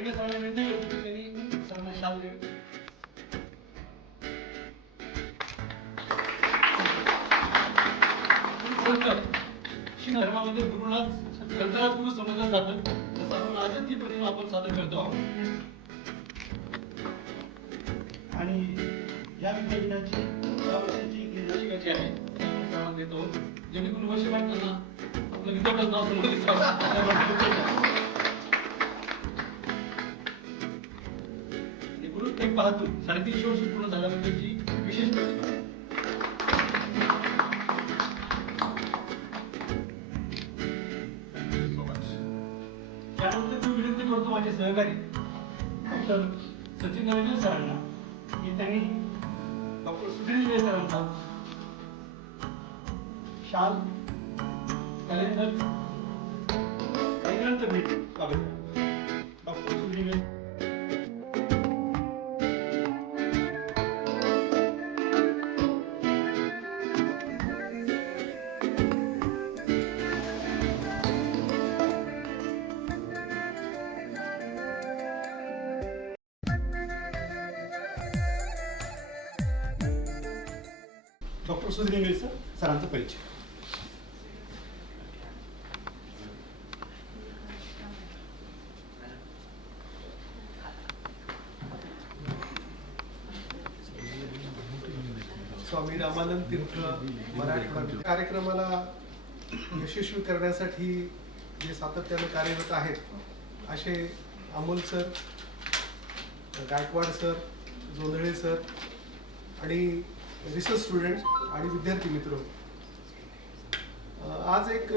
पहिले सरांना विनंती करतो की त्यांनी सरांना शाल द्यावी. शिक्षण धर्मामध्ये गुरुनाच ग्रंथाला गुरु समजलं जातं, तसं आपण आज ती प्रतिमा आपण सादर करतो आहोत. आणि या विद्यापीठाची या वर्षाची गिरशिकाची आहे आपण देतो, जेणेकरून वर्षभर त्यांना आपलं विद्यापीठ नाव समोर गुरु एक पाहतो 350 वर्ष पूर्ण झाल्यानंतरची विशेष प्रतिमा. त्यानंतर मी विनंती करतो माझे सहकारी डॉक्टर सचिन नरेंद्र सरांना की त्यांनी डॉक्टर सुधीर सरांचा शाल कॅलेंडर ग्रंथ भेट डॉक्टर सुधीर. डॉक्टर सुधीर सरांचा परिचय. स्वामी रामानंद तीर्थ मराठवाडा कार्यक्रमाला यशस्वी करण्यासाठी जे सातत्याने कार्यरत आहेत असे Amol sir, Gaikwad sir, Jondhale sir आणि रिसर्च स्टुडंट्स आणि विद्यार्थी मित्र, आज एक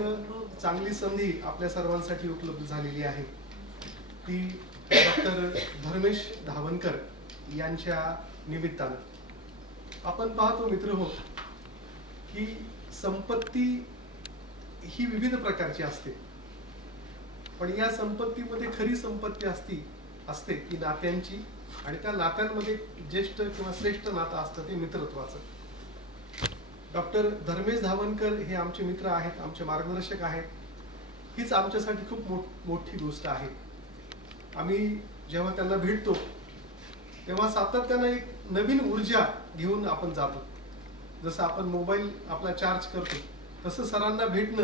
चांगली संधी आपल्या सर्वांसाठी उपलब्ध झालेली आहे. ती डॉक्टर धर्मेश धावनकर यांच्या निमित्तानं. आपण पाहतो मित्र हो की संपत्ती ही विविध प्रकारची असते, पण या संपत्तीमध्ये खरी संपत्ती असते की नात्यांची, आणि त्या नात्यांमध्ये ज्येष्ठ किंवा श्रेष्ठ नातं असतं ते मित्रत्वाचं. डॉक्टर धर्मेश धावनकर हे आमचे मित्र आहेत, आमचे मार्गदर्शक आहेत. हीच आमच्यासाठी खूप मोठी गोष्ट आहे. आम्ही जेव्हा त्यांना भेटतो तेव्हा सातत्यानं एक नवीन ऊर्जा घेऊन आपण जातो. जसं आपण मोबाईल आपला चार्ज करतो तसं सरांना भेटणं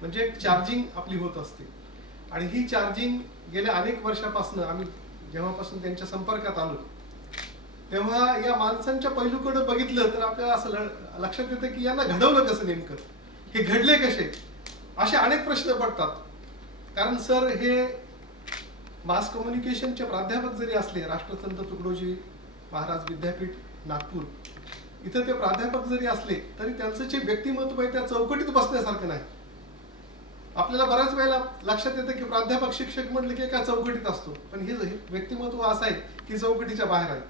म्हणजे एक चार्जिंग आपली होत असते. आणि ही चार्जिंग गेल्या अनेक वर्षापासून आम्ही जेव्हापासून त्यांच्या संपर्कात आलो तेव्हा या माणसांच्या पैलूकडे बघितलं तर आपल्याला असं लक्षात येतं की यांना घडवलं कसं, नेमकं हे घडले कसे, असे अनेक प्रश्न पडतात. कारण सर हे मास कम्युनिकेशनचे प्राध्यापक जरी असले, राष्ट्रसंत तुकडोजी महाराज विद्यापीठ नागपूर इथं ते प्राध्यापक जरी असले तरी त्यांचं जे व्यक्तिमत्व आहे त्या चौकटीत बसण्यासारखं नाही. आपल्याला बऱ्याच वेळेला लक्षात येतं की प्राध्यापक शिक्षक म्हटले की एका चौकटीत असतो, पण हे व्यक्तिमत्व असं आहे की चौकटीच्या बाहेर आहे.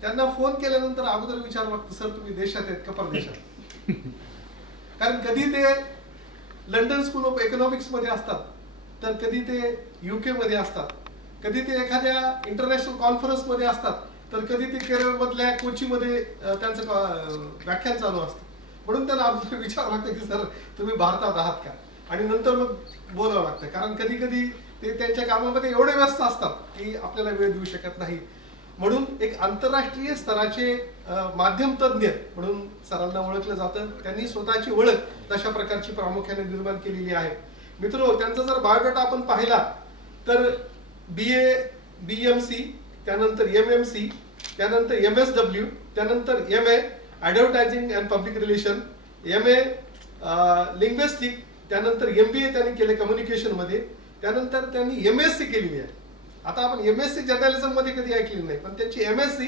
त्यांना फोन केल्यानंतर अगोदर विचारावं लागतं, सर तुम्ही देशात आहेत का परदेशात? कारण कधी ते लंडन स्कूल ऑफ इकॉनॉमिक्स मध्ये असतात, तर कधी ते UK मध्ये असतात, कधी ते एखाद्या इंटरनॅशनल कॉन्फरन्स मध्ये असतात, तर कधी ते केरळ मधल्या कोची मध्ये त्यांचं व्याख्यान चालू असतं. म्हणून त्यांना अगोदर विचारावं लागतं की सर तुम्ही भारतात आहात का, आणि नंतर मग बोलावं लागतं. कारण कधी कधी ते त्यांच्या कामामध्ये एवढे व्यस्त असतात की आपल्याला वेळ देऊ शकत नाही. म्हणून एक आंतरराष्ट्रीय स्तराचे माध्यम तज्ज्ञ म्हणून सरांना ओळखलं जातं. त्यांनी स्वतःची ओळख तशा प्रकारची प्रामुख्याने निर्माण केलेली आहे. मित्र, त्यांचा जर बायोडाटा आपण पाहिला तर BA BMC, त्यानंतर MMC, त्यानंतर MSW, त्यानंतर MA advertising and public relation, MA linguistic, त्यानंतर MBA त्यांनी केले कम्युनिकेशन मध्ये, त्यानंतर त्यांनी MSc केलेली आहे. आता आपण MSc जर्नलिझम मध्ये कधी ऐकली नाही, पण त्यांची MSc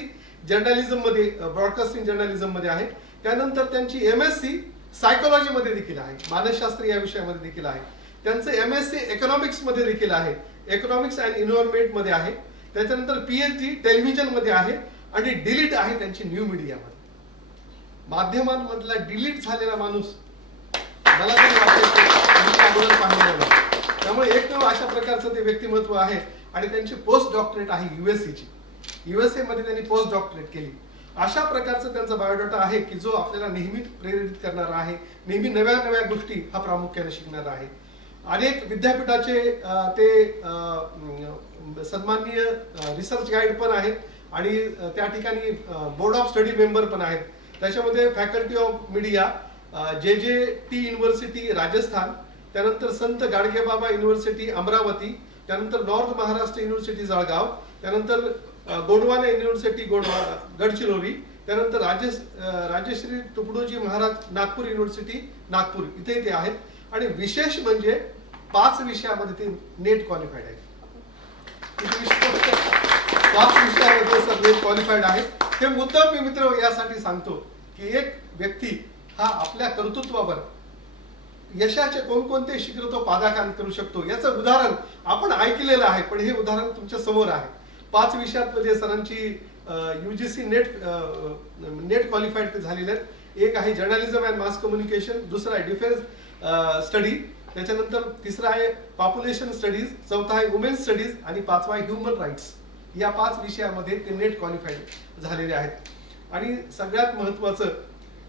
जर्नलिझम मध्ये, ब्रॉडकास्टिंग जर्नलिझम मध्ये आहे. त्यानंतर त्यांची MSc सायकोलॉजी मध्ये देखील आहे, मानसशास्त्र या विषयामध्ये देखील आहे. त्यांचं MSc इकॉनॉमिक्स मध्ये देखील आहे, इकॉनॉमिक्स अँड एन्व्हायरमेंट मध्ये आहे. त्याच्यानंतर PhD टेलिव्हिजन मध्ये आहे आणि डिलीट आहे त्यांची न्यू मीडिया मध्ये. माध्यमांमधला डिलीट झालेला माणूस मला तरी वाटतं. त्यामुळे एक अशा प्रकारचं ते व्यक्तिमत्व आहे. आणि त्यांची पोस्ट डॉक्टरेट आहे USA मध्ये त्यांनी पोस्ट डॉक्टरेट केली. अशा प्रकारचं त्यांचा बायोडाटा आहे की जो आपल्याला नेहमी प्रेरित करणारा आहे, नेहमी नव्या नव्या गोष्टी हा प्रामुख्याने शिकणारा आहे. अनेक विद्यापीठाचे ते सन्माननीय रिसर्च गाईड पण आहेत आणि त्या ठिकाणी बोर्ड ऑफ स्टडी मेंबर पण आहेत. त्याच्यामध्ये faculty of media, JJT university Rajasthan, त्यानंतर संत गाडगेबाबा युनिव्हर्सिटी अमरावती, त्यानंतर नॉर्थ महाराष्ट्र युनिव्हर्सिटी जळगाव, त्यानंतर गोंडवाना युनिव्हर्सिटी गडचिरोली, त्यानंतर राजश्री तुकडोजी महाराज नागपूर युनिव्हर्सिटी नागपूर इथे ते आहेत. आणि विशेष म्हणजे 5 विषयामध्ये ते नेट क्वालिफाईड आहेत. 5 विषयामध्ये सर नेट क्वालिफाईड आहेत. हे मुद्दाम मी मित्र यासाठी सांगतो की एक व्यक्ती हा आपल्या कर्तृत्वावर यशाचे कोणकोणते शिखर तो पादाक्रांत करू शकतो याचं उदाहरण आपण ऐकलेलं आहे, पण हे उदाहरण तुमच्या समोर आहे. 5 विषयात म्हणजे सरांची UGC नेट क्वालिफाईड ते झालेले आहेत. एक आहे जर्नलिझम अँड मास कम्युनिकेशन, दुसरा आहे डिफेन्स स्टडी, त्याच्यानंतर तिसरा आहे पॉप्युलेशन स्टडीज, चौथा आहे वुमेन्स स्टडीज आणि 5वा आहे ह्युमन राईट्स. या 5 विषयामध्ये ते नेट क्वालिफाईड झालेले आहेत. आणि सगळ्यात महत्त्वाचं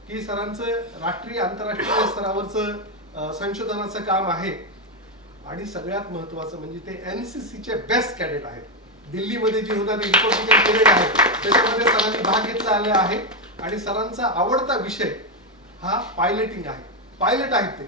की सरांचं राष्ट्रीय आंतरराष्ट्रीय स्तरावरचं संशोधनाचं काम आहे. आणि सगळ्यात महत्त्वाचं म्हणजे ते NCCचे बेस्ट कॅडेट आहेत. दिल्लीमध्ये जी होणारी रिपब्लिकन परेड आहे त्याच्यामध्ये सरांनी भाग घेतला आहे. आणि सरांचा आवडता विषय हा पायलटिंग आहे. पायलट आहेत ते.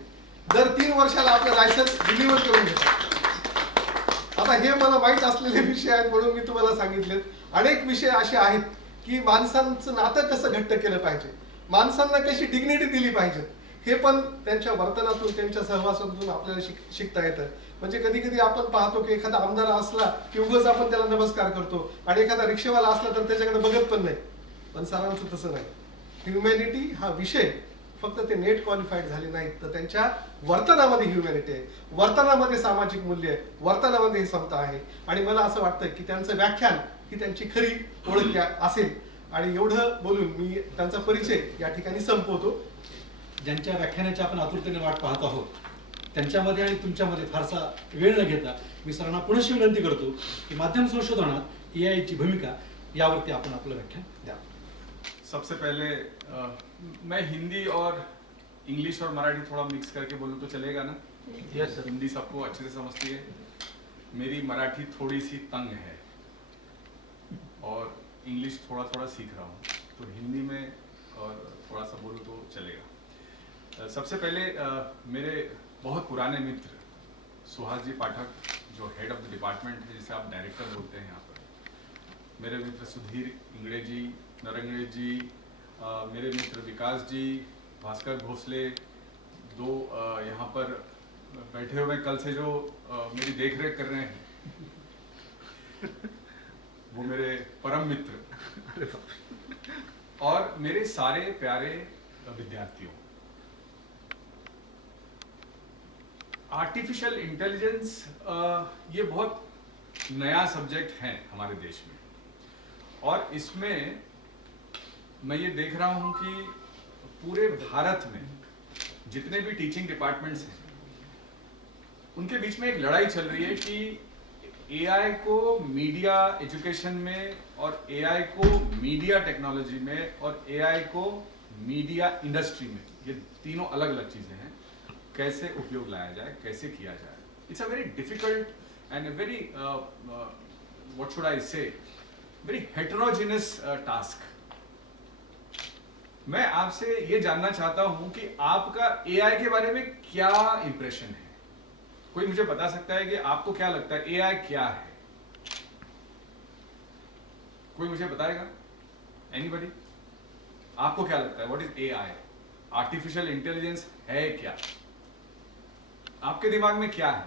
दर 3 वर्षाला आपलं लायसन्स रिन्यूअल करून घेतात. आता हे मला माहीत असलेले विषय आहेत म्हणून मी तुम्हाला सांगितले. अनेक विषय असे आहेत की माणसांचं नातं कसं घट्ट केलं पाहिजे, माणसांना कशी डिग्निटी दिली पाहिजे, हे पण त्यांच्या वर्तनातून त्यांच्या सहवासातून आपल्याला शिकता येतं. म्हणजे कधी कधी आपण पाहतो की एखादा आमदार असला की उगाच आपण त्याला नमस्कार करतो आणि एखादा रिक्षावाला असला तर त्याच्याकडे बघत पण नाही. पण सरांचं तसं नाही. ह्युमॅनिटी हा विषय फक्त ते नेट क्वालिफाईड झाले नाहीत तर त्यांच्या वर्तनामध्ये ह्युमॅनिटी आहे, वर्तनामध्ये सामाजिक मूल्य आहे, वर्तनामध्ये समता आहे. आणि मला असं वाटतं की त्यांचं व्याख्यान ही त्यांची खरी ओळख असेल. आणि एवढं बोलून मी त्यांचा परिचय या ठिकाणी संपवतो. ज्यांच्या व्याख्यानाची आपण आतुरतेने वाट पाहत आहोत त्यांच्यामध्ये आणि तुमच्यामध्ये फारसा वेळ न घेता मी सरांना पुनश्च विनंती करतो की माध्यम संशोधनात AI ची भूमिका यावरती आपण आपलं व्याख्यान द्या. सबसे पहले मैं हिंदी और इंग्लिश और मराठी थोड़ा मिक्स करके बोलूँ तो चलेगा ना? Yes sir. हिंदी सबको अच्छे से समझती है. मेरी मराठी थोड़ी सी तंग है और इंग्लिश थोड़ा थोड़ा सीख रहा हूँ, तो हिंदी में और थोड़ा सा बोलूँ तो चलेगा. सबसे पहले मेरे बहुत पुराने मित्र सुहास जी पाठक जो हेड ऑफ द डिपार्टमेंट है, जिसे आप डायरेक्टर बोलते हैं यहाँ पर, मेरे मित्र सुधीर इंगड़े जी, नरंगड़े जी, मेरे मित्र विकास जी, भास्कर भोसले, 2 यहाँ पर बैठे हुए कल से जो मेरी देखरेख कर रहे हैं वो मेरे परम मित्र और मेरे सारे प्यारे विद्यार्थियों. आर्टिफिशियल इंटेलिजेंस ये बहुत नया सब्जेक्ट है हमारे देश में और इसमें मैं ये देख रहा हूँ कि पूरे भारत में जितने भी टीचिंग डिपार्टमेंट्स हैं उनके बीच में एक लड़ाई चल रही है कि AI को मीडिया एजुकेशन में और AI को मीडिया टेक्नोलॉजी में और AI को मीडिया इंडस्ट्री में, ये तीनों अलग अलग चीज़ें हैं, कैसे उपयोग लाया जाए, कैसे किया जाए. It's a very difficult and a very what should I से वेरी हेटेरोजेनस टास्क. मैं आपसे ये जानना चाहता हूं कि आपका AI के बारे में क्या इंप्रेशन है. कोई मुझे बता सकता है कि आपको क्या लगता है AI क्या है? कोई मुझे बताएगा? एनीबॉडी? आपको क्या लगता है what is AI? Artificial intelligence है क्या? आपके दिमाग में क्या है?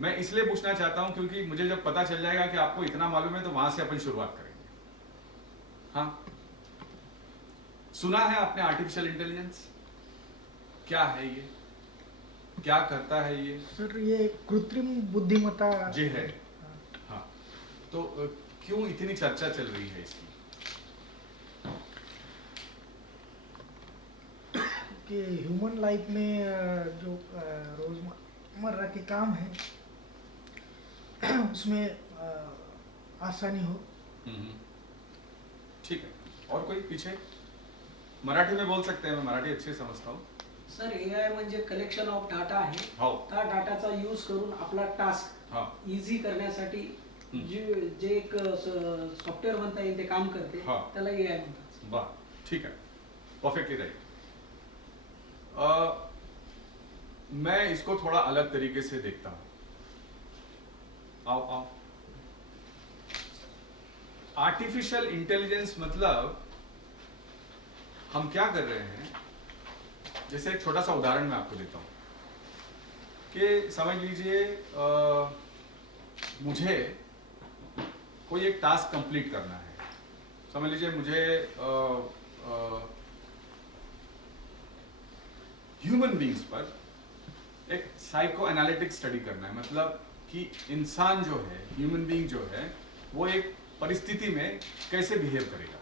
मैं इसलिए पूछना चाहता हूं क्योंकि मुझे जब पता चल जाएगा कि आपको इतना मालूम है तो वहां से अपन शुरुआत करेंगे. हाँ, सुना है आपने आर्टिफिशियल इंटेलिजेंस? क्या है ये, क्या करता है ये? सर ये कृत्रिम बुद्धिमत्ता जी है. हाँ, तो क्यों इतनी चर्चा चल रही है इसकी? कि ह्यूमन लाइफ में जो रोजमर्रा के काम है उसमें आसानी हो. ठीक है. और कोई पीछे? मराठी में बोल सकते हैं, मैं मराठी अच्छे समझता हूँ. सर एआय म्हणजे कलेक्शन ऑफ डाटा आहे. हो. त्या डाटाचा यूज करून आपला टास्क हा. इझी करण्यासाठी जे एक सॉफ्टवेअर म्हणता येईल ते काम करते, हा. त्याला एआय म्हणतात. वाह, ठीक है, परफेक्टली राइट. मैं इसको थोड़ा अलग तरीके से देखता हूं. आओ आओ. आर्टिफिशियल इंटेलिजेंस मतलब हम क्या कर रहे हैं, जैसे एक छोटा सा उदाहरण मैं आपको देता हूं कि समझ लीजिए मुझे कोई एक टास्क कंप्लीट करना है. समझ लीजिए मुझे ह्यूमन बींग्स पर एक साइको एनालिटिक स्टडी करना है. मतलब कि इंसान जो है, ह्यूमन बींग जो है, वो एक परिस्थिति में कैसे बिहेव करेगा.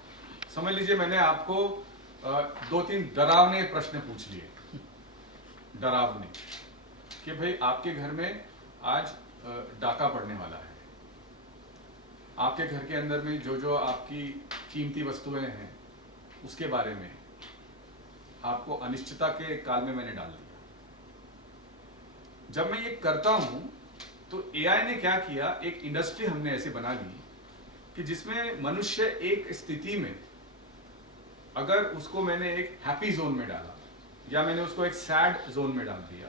समझ लीजिए मैंने आपको 2-3 डरावने प्रश्न पूछ लिए, डरावने, कि भाई आपके घर में आज डाका पड़ने वाला है. आपके घर के अंदर में जो जो आपकी कीमती वस्तुएं हैं उसके बारे में आपको अनिश्चितता के काल में मैंने डाल दिया. जब मैं ये करता हूं तो एआई ने क्या किया, एक इंडस्ट्री हमने ऐसे बना ली कि जिसमें मनुष्य एक स्थिति में, अगर उसको मैंने एक हैप्पी जोन में डाला, या मैंने उसको एक सैड जोन में डाल दिया,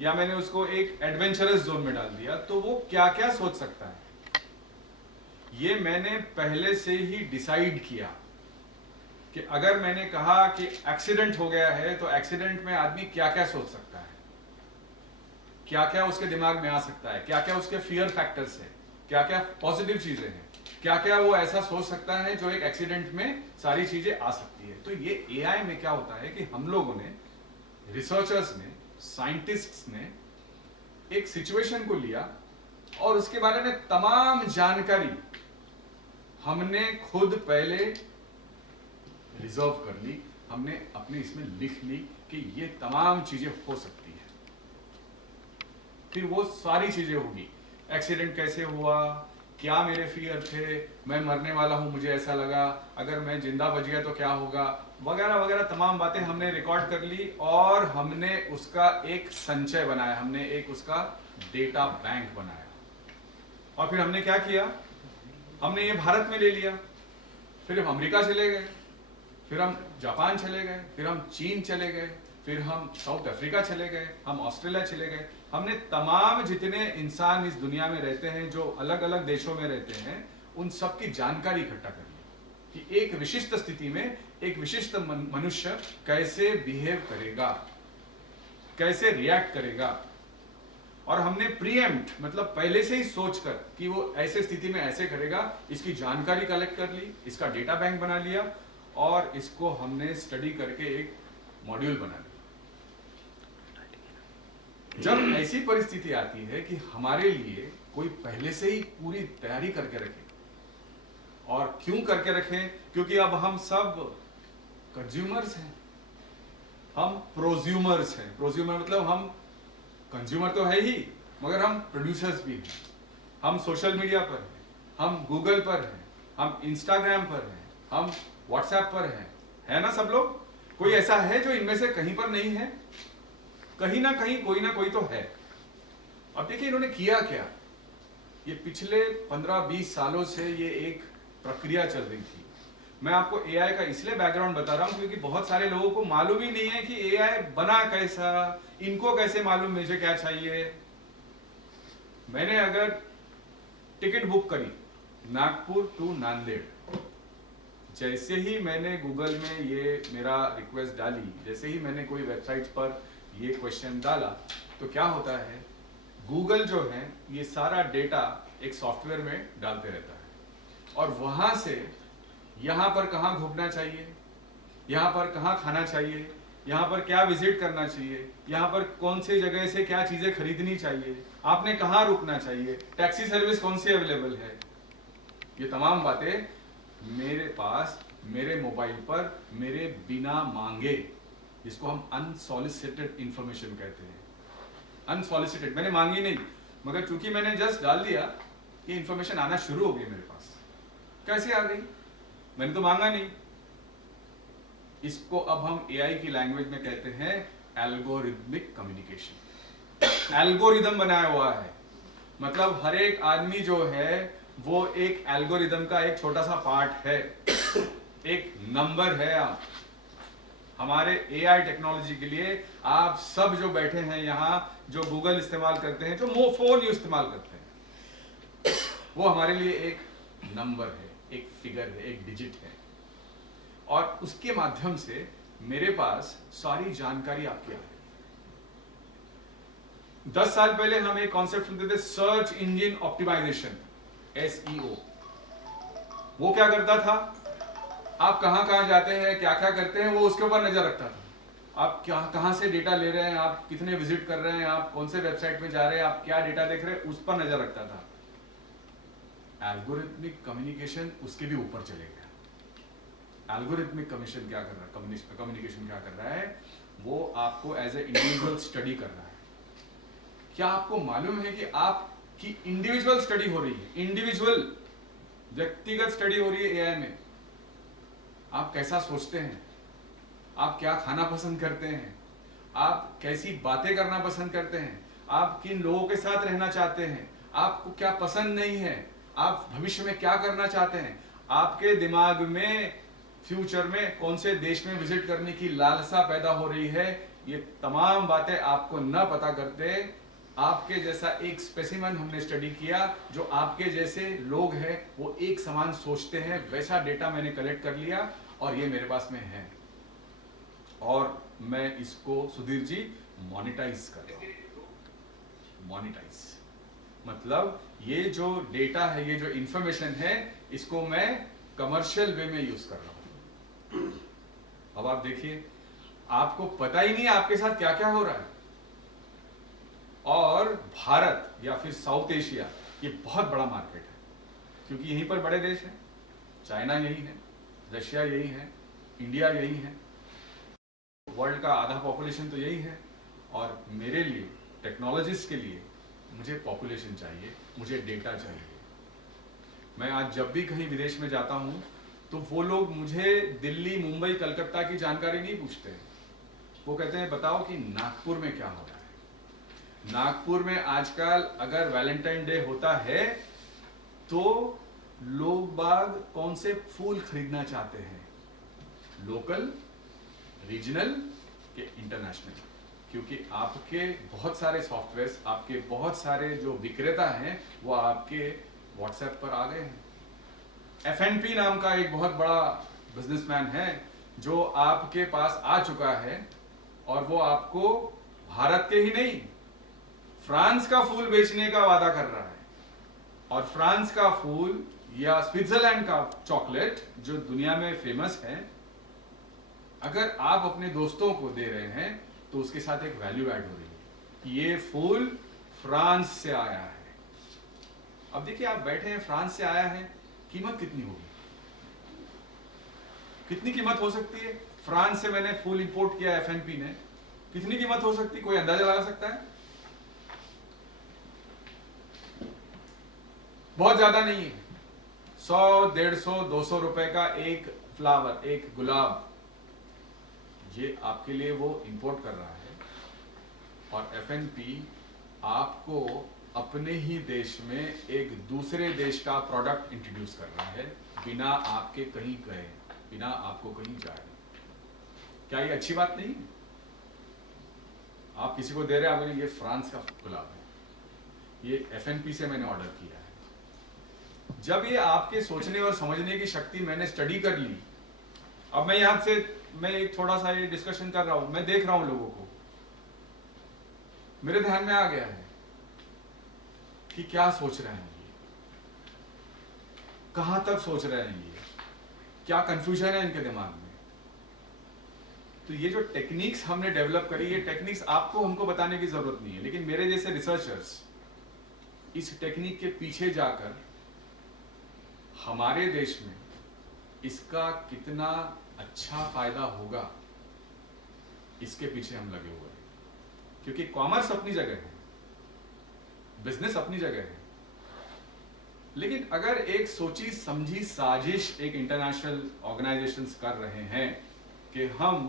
या मैंने उसको एक एडवेंचरस जोन में डाल दिया, तो वो क्या क्या सोच सकता है, ये मैंने पहले से ही डिसाइड किया. कि अगर मैंने कहा कि एक्सीडेंट हो गया है तो एक्सीडेंट में आदमी क्या क्या सोच सकता है, क्या क्या उसके दिमाग में आ सकता है, क्या क्या उसके फियर फैक्टर्स है, क्या क्या पॉजिटिव चीजें हैं, क्या क्या वो ऐसा सोच सकता है जो एक एक्सीडेंट में सारी चीजें आ सकती है. तो ये एआई में क्या होता है कि हम लोगों ने, रिसर्चर्स ने, साइंटिस्ट्स ने एक सिचुएशन को लिया और उसके बारे में तमाम जानकारी हमने खुद पहले रिजर्व कर ली, हमने अपने इसमें लिख ली कि ये तमाम चीजें हो सकती है. फिर वो सारी चीजें होगी, एक्सीडेंट कैसे हुआ, क्या मेरे फियर थे, मैं मरने वाला हूं मुझे ऐसा लगा, अगर मैं जिंदा बच गया तो क्या होगा, वगैरह वगैरह तमाम बातें हमने रिकॉर्ड कर ली और हमने उसका एक संचय बनाया, हमने एक उसका डेटा बैंक बनाया. और फिर हमने क्या किया, हमने ये भारत में ले लिया, फिर हम अमेरिका चले गए, फिर हम जापान चले गए, फिर हम चीन चले गए, फिर हम साउथ अफ्रीका चले गए, हम ऑस्ट्रेलिया चले गए. हमने तमाम जितने इंसान इस दुनिया में रहते हैं, जो अलग अलग देशों में रहते हैं, उन सब की जानकारी इकट्ठा कर ली कि एक विशिष्ट स्थिति में एक विशिष्ट मनुष्य कैसे बिहेव करेगा, कैसे रिएक्ट करेगा. और हमने प्रीएम्प्ट, मतलब पहले से ही सोचकर कि वो ऐसे स्थिति में ऐसे करेगा, इसकी जानकारी कलेक्ट कर ली, इसका डेटा बैंक बना लिया और इसको हमने स्टडी करके एक मॉड्यूल बना लिया. जब ऐसी परिस्थिति आती है कि हमारे लिए कोई पहले से ही पूरी तैयारी करके रखे, और क्यों करके रखें, क्योंकि अब हम सब कंज्यूमर्स हैं, हम प्रोज्यूमर्स हैं. प्रोज्यूमर मतलब हम कंज्यूमर तो है ही, मगर हम प्रोड्यूसर्स भी हैं. हम सोशल मीडिया पर हैं, हम गूगल पर हैं, हम इंस्टाग्राम पर हैं, हम व्हाट्सएप पर हैं, है ना सब लोग. कोई ऐसा है जो इनमें से कहीं पर नहीं है, कहीं ना कहीं कोई ना कोई तो है. अब देखिए इन्होंने किया क्या, ये पिछले 15-20 सालों से ये एक प्रक्रिया चल रही थी. मैं आपको एआई का इसलिए बैकग्राउंड बता रहा हूं क्योंकि बहुत सारे लोगों को मालूम ही नहीं है कि एआई बना कैसा, इनको कैसे मालूम मुझे क्या चाहिए. मैंने अगर टिकट बुक करी नागपुर टू नांदेड़, जैसे ही मैंने गूगल में ये मेरा रिक्वेस्ट डाली, जैसे ही मैंने कोई वेबसाइट पर ये क्वेश्चन डाला, तो क्या होता है, गूगल जो है ये सारा डेटा एक सॉफ्टवेयर में डालते रहता है और वहां से यहाँ पर कहाँ घूमना चाहिए, यहाँ पर कहाँ खाना चाहिए, यहाँ पर क्या विजिट करना चाहिए, यहाँ पर कौन सी जगह से क्या चीजें खरीदनी चाहिए, आपने कहाँ रुकना चाहिए, टैक्सी सर्विस कौन सी अवेलेबल है, ये तमाम बातें मेरे पास मेरे मोबाइल पर मेरे बिना मांगे, जिसको हम अनसॉलिसिटेड इंफॉर्मेशन कहते हैं. अनसॉलिसिटेड, मैंने मांगी नहीं, मगर चूंकि मैंने जस्ट डाल दिया, ये इंफॉर्मेशन आना शुरू हो गई मेरे पास. कैसे आ गई, मैंने तो मांगा नहीं. इसको अब हम एआई की लैंग्वेज में कहते हैं एल्गोरिथमिक कम्युनिकेशन। एल्गोरिदम बनाया हुआ है, मतलब हर एक आदमी जो है वो एक एल्गोरिदम का एक छोटा सा पार्ट है, एक नंबर है। आप हमारे एआई टेक्नोलॉजी के लिए आप सब जो बैठे हैं यहाँ, जो गूगल इस्तेमाल करते हैं, जो फोन इस्तेमाल करते हैं, वो हमारे लिए एक नंबर है, एक फिगर है, एक डिजिट है। और उसके माध्यम से मेरे पास सारी जानकारी आपकी आ रही है। 10 साल पहले हम एक कॉन्सेप्ट सुनते थे, सर्च इंजन ऑप्टिमाइजेशन, SEO। वो क्या करता था, आप कहां कहां जाते हैं, क्या क्या करते हैं, वो उसके ऊपर नजर रखता था। आप क्या कहां से डेटा ले रहे हैं, आप कितने विजिट कर रहे हैं, आप कौन से वेबसाइट में जा रहे हैं, आप क्या डेटा देख रहे हैं, उस पर नजर रखता था। एल्गोरिथमिक कम्युनिकेशन उसके भी ऊपर चले गया। एल्गोरिथमिक कम्युनिकेशन क्या कर रहा है, वो आपको एज ए इंडिविजुअल स्टडी कर रहा है। क्या आपको मालूम है कि आपकी इंडिविजुअल स्टडी हो रही है, इंडिविजुअल व्यक्तिगत स्टडी हो रही है एआई में। आप कैसा सोचते हैं, आप क्या खाना पसंद करते हैं, आप कैसी बातें करना पसंद करते हैं, आप किन लोगों के साथ रहना चाहते हैं, आपको क्या पसंद नहीं है, आप भविष्य में क्या करना चाहते हैं, आपके दिमाग में फ्यूचर में कौन से देश में विजिट करने की लालसा पैदा हो रही है, ये तमाम बातें आपको न पता करते आपके जैसा एक स्पेसिमन हमने स्टडी किया, जो आपके जैसे लोग हैं वो एक समान सोचते हैं, वैसा डेटा मैंने कलेक्ट कर लिया और ये मेरे पास में है। और मैं इसको सुधीर जी मोनेटाइज कर रहा हूं। मोनेटाइज मतलब ये जो डेटा है, ये जो इंफॉर्मेशन है, इसको मैं कमर्शियल वे में यूज कर रहा हूं। अब आप देखिए, आपको पता ही नहीं है आपके साथ क्या क्या हो रहा है। और भारत या फिर साउथ एशिया ये बहुत बड़ा मार्केट है, क्योंकि यहीं पर बड़े देश हैं। चाइना यही है, रशिया यही है, इंडिया यही है, वर्ल्ड का आधा पॉपुलेशन तो यही है। और मेरे लिए, टेक्नोलॉजिस्ट के लिए, मुझे पॉपुलेशन चाहिए, मुझे डेटा चाहिए। मैं आज जब भी कहीं विदेश में जाता हूँ तो वो लोग मुझे दिल्ली, मुंबई, कलकत्ता की जानकारी नहीं पूछते। वो कहते हैं बताओ कि नागपुर में क्या हो रहा है। नागपुर में आजकल अगर वैलेंटाइन डे होता है तो लोग बाग कौन से फूल खरीदना चाहते हैं, लोकल, रीजनल के इंटरनेशनल। क्योंकि आपके बहुत सारे सॉफ्टवेयर्स, आपके बहुत सारे जो विक्रेता हैं वो आपके व्हाट्सएप पर आ गए हैं। FNP नाम का एक बहुत बड़ा बिजनेसमैन है जो आपके पास आ चुका है और वो आपको भारत के ही नहीं, फ्रांस का फूल बेचने का वादा कर रहा है। और फ्रांस का फूल या स्विट्जरलैंड का चॉकलेट जो दुनिया में फेमस है, अगर आप अपने दोस्तों को दे रहे हैं तो उसके साथ एक वैल्यू ऐड हो रही है कि ये फूल फ्रांस से आया है। अब देखिए, आप बैठे हैं, फ्रांस से आया है, कीमत कितनी होगी, कितनी कीमत हो सकती है? फ्रांस से मैंने फूल इंपोर्ट किया FNP ने, कितनी कीमत हो सकती है, कोई अंदाजा लगा सकता है? बहुत ज्यादा नहीं है, 100, 150, 200 रुपए का एक फ्लावर, एक गुलाब, ये आपके लिए वो इंपोर्ट कर रहा है। और FNP आपको अपने ही देश में एक दूसरे देश का प्रोडक्ट इंट्रोड्यूस कर रहा है, बिना आपके कहीं गए, बिना आपको कहीं जाए। क्या ये अच्छी बात नहीं? आप किसी को दे रहे हैं, आप बोले ये फ्रांस का गुलाब है, ये FNP से मैंने ऑर्डर किया है। जब ये आपके सोचने और समझने की शक्ति मैंने स्टडी कर ली, अब मैं यहां से मैं एक थोड़ा सा ये डिस्कशन कर रहा हूं, मैं देख रहा हूं लोगों को, मेरे ध्यान में आ गया है कि क्या सोच रहे हैं ये, कहां तक सोच रहे हैं ये, क्या कंफ्यूजन है इनके दिमाग में। तो ये जो टेक्निक्स हमने डेवलप करी, ये टेक्निक्स आपको हमको बताने की जरूरत नहीं है, लेकिन मेरे जैसे रिसर्चर्स इस टेक्निक के पीछे जाकर हमारे देश में इसका कितना अच्छा फायदा होगा, इसके पीछे हम लगे हुए हैं। क्योंकि कॉमर्स अपनी जगह है, बिजनेस अपनी जगह है, लेकिन अगर एक सोची समझी साजिश एक इंटरनेशनल ऑर्गेनाइजेशंस कर रहे हैं कि हम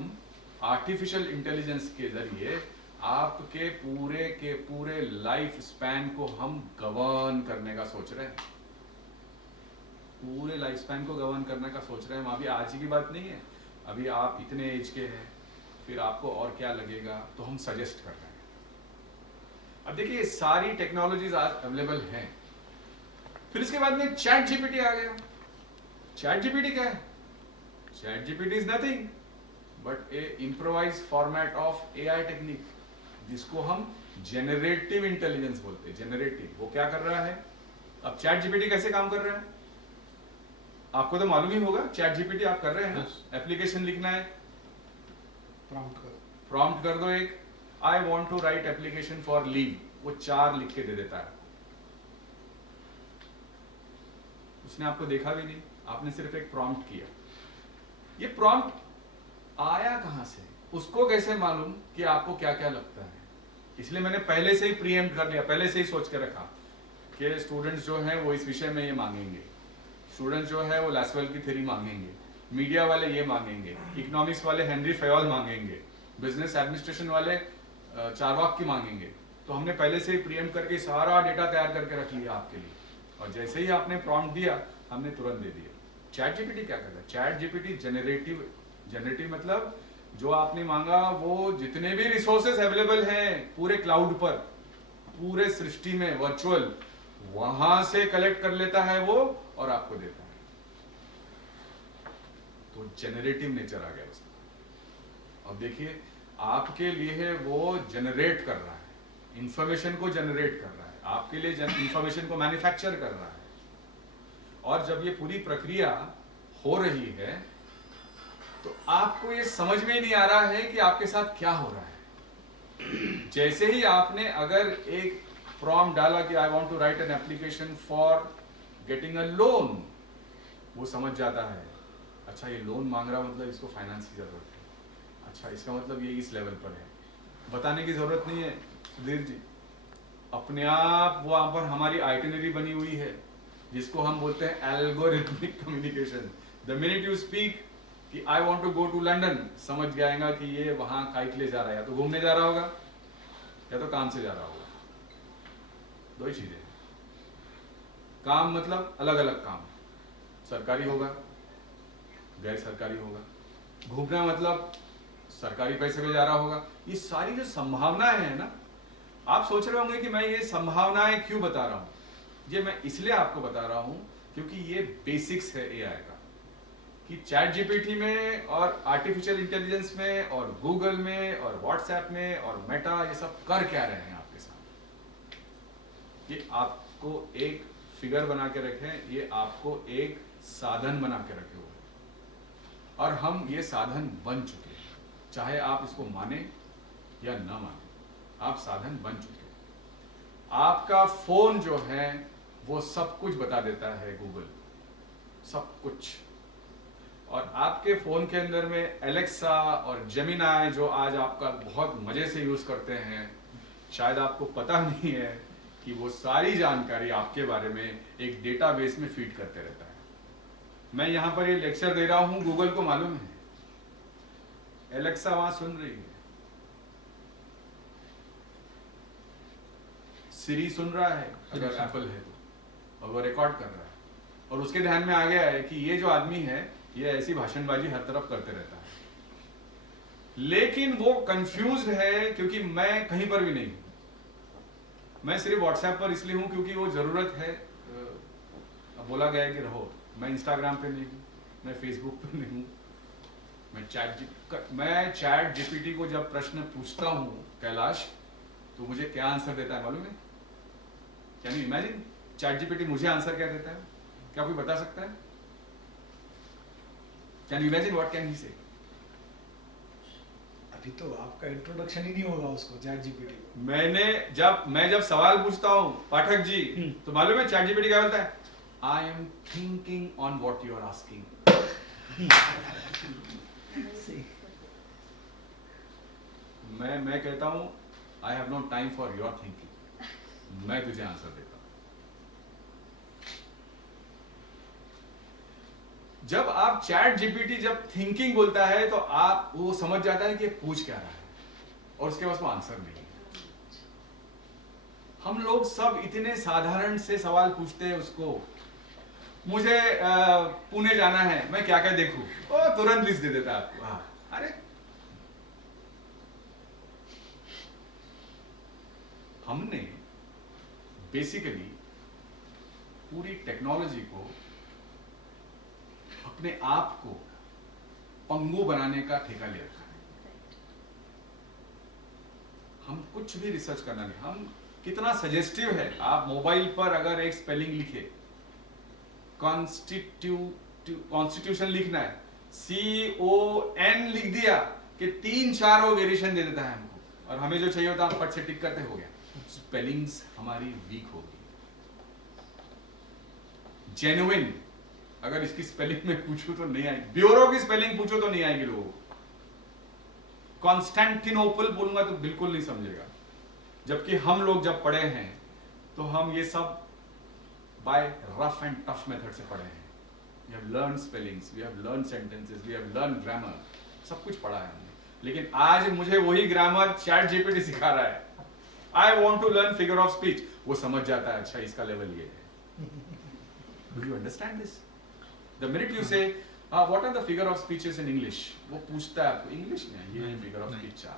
आर्टिफिशियल इंटेलिजेंस के जरिए आपके पूरे के पूरे लाइफ स्पैन को हम गवर्न करने का सोच रहे हैं। पूरे लाइफ स्पैन को गवर्न करने का सोच रहे हैं हम। अभी आज की बात नहीं है, अभी आप इतने एज के हैं, फिर आपको और क्या लगेगा, तो हम सजेस्ट कर रहे हैं। अब देखिए ये सारी टेक्नोलॉजीज आज अवेलेबल हैं। फिर इसके बाद में चैट जीपीटी आ गया। चैट जीपीटी क्या है? Chat GPT is nothing but A improvise format of AI technique, जिसको हम जेनरेटिव इंटेलिजेंस बोलते हैं। जेनरेटिव, वो क्या कर रहा है? अब चैट जीपीटी कैसे काम कर रहा है आपको तो मालूम ही होगा। चैट जीपीटी आप कर रहे हैं ना, एप्लीकेशन लिखना है, प्रॉम्प्ट कर दो एक, I want to write application for leave, वो 4 लिख के दे देता है। उसने आपको देखा भी नहीं, आपने सिर्फ एक प्रॉम्प्ट किया। ये प्रॉम्प्ट आया कहां से, उसको कैसे मालूम कि आपको क्या क्या लगता है? इसलिए मैंने पहले से ही प्रीएम्प्ट कर लिया, पहले से ही सोच के रखा कि स्टूडेंट्स जो हैं वो इस विषय में ये मांगेंगे, स्टूडेंट्स जो है वो लासवेल की थ्योरी मांगेंगे, मीडिया वाले ये मांगेंगे, इकोनॉमिक्स वाले हेनरी फयोल मांगेंगे, बिजनेस एडमिनिस्ट्रेशन वाले चारवाक की मांगेंगे। तो हमने पहले से ही प्रीएम्प्ट करके सारा डेटा तैयार करके रख लिया आपके लिए, और जैसे ही आपने प्रॉम्प्ट दिया हमने तुरंत दे दिया। चैट जीपीटी क्या करता है? चैट जीपीटी जेनरेटिव मतलब जो आपने मांगा वो जितने भी रिसोर्सेज अवेलेबल हैं पूरे क्लाउड पर, पूरे सृष्टि में वर्चुअल, वहां से कलेक्ट कर लेता है वो और आपको देता है। तो जेनरेटिव नेचर आ गया उसका। अब देखिए आपके लिए वो जनरेट कर रहा है, इंफॉर्मेशन को जनरेट कर रहा है, आपके लिए इंफॉर्मेशन को मैन्युफैक्चर कर रहा है। और जब ये पूरी प्रक्रिया हो रही है तो आपको ये समझ में ही नहीं आ रहा है कि आपके साथ क्या हो रहा है। जैसे ही आपने अगर एक प्रॉम्प्ट डाला कि I want to write an application for getting a loan, वो समझ जाता है अच्छा ये लोन मांग रहा मतलब इसको फाइनेंस की जरूरत है, अच्छा इसका मतलब ये इस लेवल पर है। बताने की जरूरत नहीं है सुधीर जी, अपने आप वहां पर हमारी आइटिनरी बनी हुई है जिसको हम बोलते हैं algorithmic communication. The minute you speak कि I want to go to London, समझ जाएगा कि ये वहां काइट ले जा रहा है, या तो घूमने जा रहा होगा या तो काम से जा रहा होगा। दो ही चीजें, काम मतलब अलग अलग काम, सरकारी होगा गैर सरकारी होगा, घूमना मतलब सरकारी पैसे में जा रहा होगा। ये सारी जो संभावनाएं हैं ना, आप सोच रहे होंगे कि मैं ये संभावनाएं क्यों बता रहा हूं। ये मैं इसलिए आपको बता रहा हूं क्योंकि ये बेसिक्स है एआई का, कि चैट जीपीटी में और आर्टिफिशियल इंटेलिजेंस में और गूगल में और व्हाट्सएप में और मेटा ये सब कर क्या रहे हैं आपके साथ। ये आपको एक फिगर बना के रखें, ये आपको एक साधन बना के रखे हुए, और हम ये साधन बन चुके हैं। चाहे आप इसको माने या ना माने, आप साधन बन चुके हैं। आपका फोन जो है वो सब कुछ बता देता है, गूगल सब कुछ। और आपके फोन के अंदर में एलेक्सा और जेमिनाई जो आज आपका बहुत मजे से यूज करते हैं, शायद आपको पता नहीं है कि वो सारी जानकारी आपके बारे में एक डेटाबेस में फीड करते रहता है। मैं यहां पर ये लेक्चर दे रहा हूं, गूगल को मालूम है, एलेक्सा वहां सुन रही है, सिरी सुन रहा है अगर एप्पल है तो, और वो रिकॉर्ड कर रहा है, और उसके ध्यान में आ गया है कि ये जो आदमी है ये ऐसी भाषणबाजी हर तरफ करते रहता है। लेकिन वो कंफ्यूज्ड है क्योंकि मैं कहीं पर भी नहीं हूं, मैं सिर्फ व्हाट्सएप पर इसलिए हूं क्योंकि वो जरूरत है, बोला गया है कि रहो। मैं इंस्टाग्राम पे नहीं हूं, मैं फेसबुक पे नहीं हूं, मैं चैट जीपीटी को जब प्रश्न पूछता हूं कैलाश, तो मुझे क्या आंसर देता है मालूम है? Can you imagine chat GPT मुझे आंसर क्या देता है? क्या कोई बता सकता है? Can you imagine what can he से? अभी तो आपका इंट्रोडक्शन ही नहीं होगा उसको चैट जीपीटी को। मैं जब सवाल पूछता हूं पाठक जी, तो मालूम है चैट जीपीटी क्या बोलता है? I am thinking on what you are asking. मैं कहता हूं I have no time for your thinking, मैं तुझे आंसर देता हूं। जब आप चैट जीपीटी जब थिंकिंग बोलता है तो आप वो समझ जाता है कि ये पूछ क्या रहा है और उसके पास वो आंसर नहीं है। हम लोग सब इतने साधारण से सवाल पूछते हैं उसको। मुझे पुणे जाना है, मैं क्या क्या देखूं, वो तुरंत लिस्ट दे देता है आपको। हाँ, अरे हमने बेसिकली पूरी टेक्नोलॉजी को अपने आप को पंगु बनाने का ठेका ले रखा है। हम कुछ भी रिसर्च करना नहीं, हम कितना सजेस्टिव है। आप मोबाइल पर अगर एक स्पेलिंग लिखे, कॉन्स्टिट्यूशन लिखना है, CON लिख दिया कि 3-4 वो वेरिएशन दे देता है हमको, और हमें जो चाहिए होता है हम फट से टिक करते हो गया। स्पेलिंग्स हमारी वीक होगी। जेन्युइन अगर इसकी स्पेलिंग में पूछूं तो नहीं आएगी, ब्यूरो की स्पेलिंग पूछो तो नहीं आएगी लोगों को। कॉन्स्टेंटिनोपल बोलूंगा तो बिल्कुल नहीं समझेगा। जबकि हम लोग जब पढ़े हैं तो हम ये सब by rough and tough method से पढ़े हैं। We have learn spellings, we have learn sentences, we have learn grammar, सब कुछ पढ़ा है हमने। लेकिन आज मुझे वही ग्रामर चैट जीपीटी सिखा रहा है। I want to learn figure of speech, वो समझ जाता है अच्छा इसका लेवल ये है। Do you understand this? The minute you say what are the figure of speeches in English, वो पूछता है आपको इंग्लिश में ये फिगर ऑफ स्पीच चार।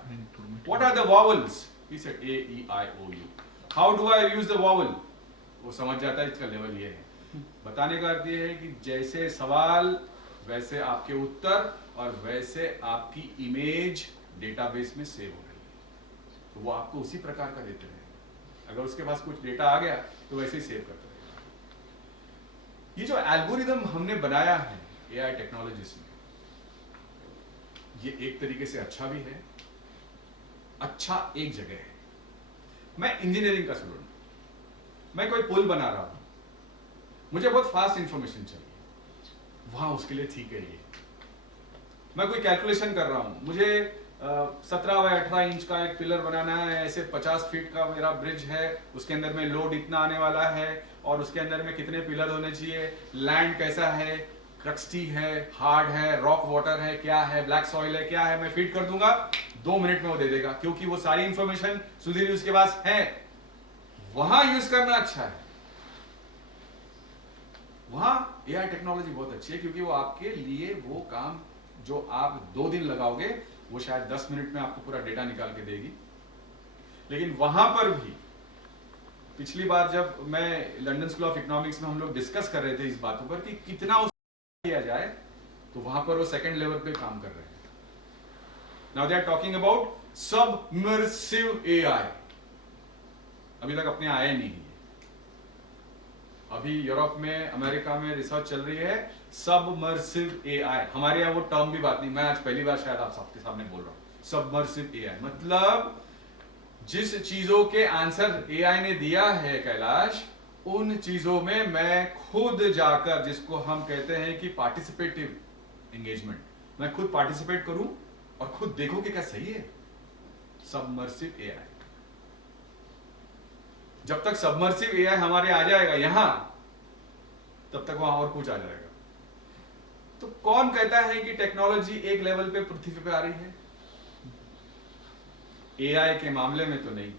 What are the vowels? He said A E I O U। How do I use the vowel? वो समझ जाता है इसका लेवल ये है। बताने का अर्थ ये है कि जैसे सवाल वैसे आपके उत्तर और वैसे आपकी इमेज डेटाबेस में सेव हो रही है, तो वो आपको उसी प्रकार का देते हैं। अगर उसके पास कुछ डेटा आ गया तो वैसे ही सेव करते रहेगा। ये जो एल्गोरिदम हमने बनाया है AI टेक्नोलॉजीज में, ये एक तरीके से अच्छा भी है, अच्छा एक जगह है। मैं इंजीनियरिंग का स्टूडेंट, मैं कोई पुल बना रहा हूं, मुझे बहुत फास्ट इंफॉर्मेशन चाहिए, वहां उसके लिए ठीक है ये। मैं कोई कैलकुलेशन कर रहा हूं, मुझे 17 बाय 18 इंच का एक पिलर बनाना है, ऐसे 50 फीट का मेरा ब्रिज है, उसके अंदर में लोड इतना आने वाला है और उसके अंदर में कितने पिलर होने चाहिए, लैंड कैसा है, क्रस्टी है, हार्ड है, रॉक वाटर है, क्या है, ब्लैक सॉइल है, क्या है, मैं फीड कर दूंगा, 2 मिनट में वो दे देगा, क्योंकि वो सारी इंफॉर्मेशन सुधीर उसके पास है। वहां यूज करना अच्छा है, वहां AI टेक्नोलॉजी बहुत अच्छी है, क्योंकि वो आपके लिए वो काम जो आप 2 दिन लगाओगे वो शायद 10 मिनट में आपको पूरा डेटा निकाल के देगी। लेकिन वहां पर भी पिछली बार जब मैं लंदन स्कूल ऑफ इकोनॉमिक्स में हम लोग डिस्कस कर रहे थे इस बातों पर कि कितना किया जाए, तो वहां पर वो सेकंड लेवल पे काम कर रहे हैं। Now they are talking about submersive AI। अभी तक अपने आए नहीं है, अभी यूरोप में, अमेरिका में रिसर्च चल रही है सबमर्सिव AI। हमारे यहाँ वो टर्म भी बात नहीं, मैं आज पहली बार शायद आप सबके सामने बोल रहा हूं। सबमर्सिव AI मतलब जिस चीजों के आंसर AI ने दिया है कैलाश, उन चीजों में मैं खुद जाकर, जिसको हम कहते हैं कि पार्टिसिपेटिव एंगेजमेंट, मैं खुद पार्टिसिपेट करूं और खुद देखूं कि क्या सही है। सबमर्सिव AI। जब तक सबमर्सिव AI हमारे आ जाएगा यहां, तब तक वहां और कुछ आ जाएगा। तो कौन कहता है कि टेक्नोलॉजी एक लेवल पे पृथ्वी पे आ रही है? AI के मामले में तो नहीं।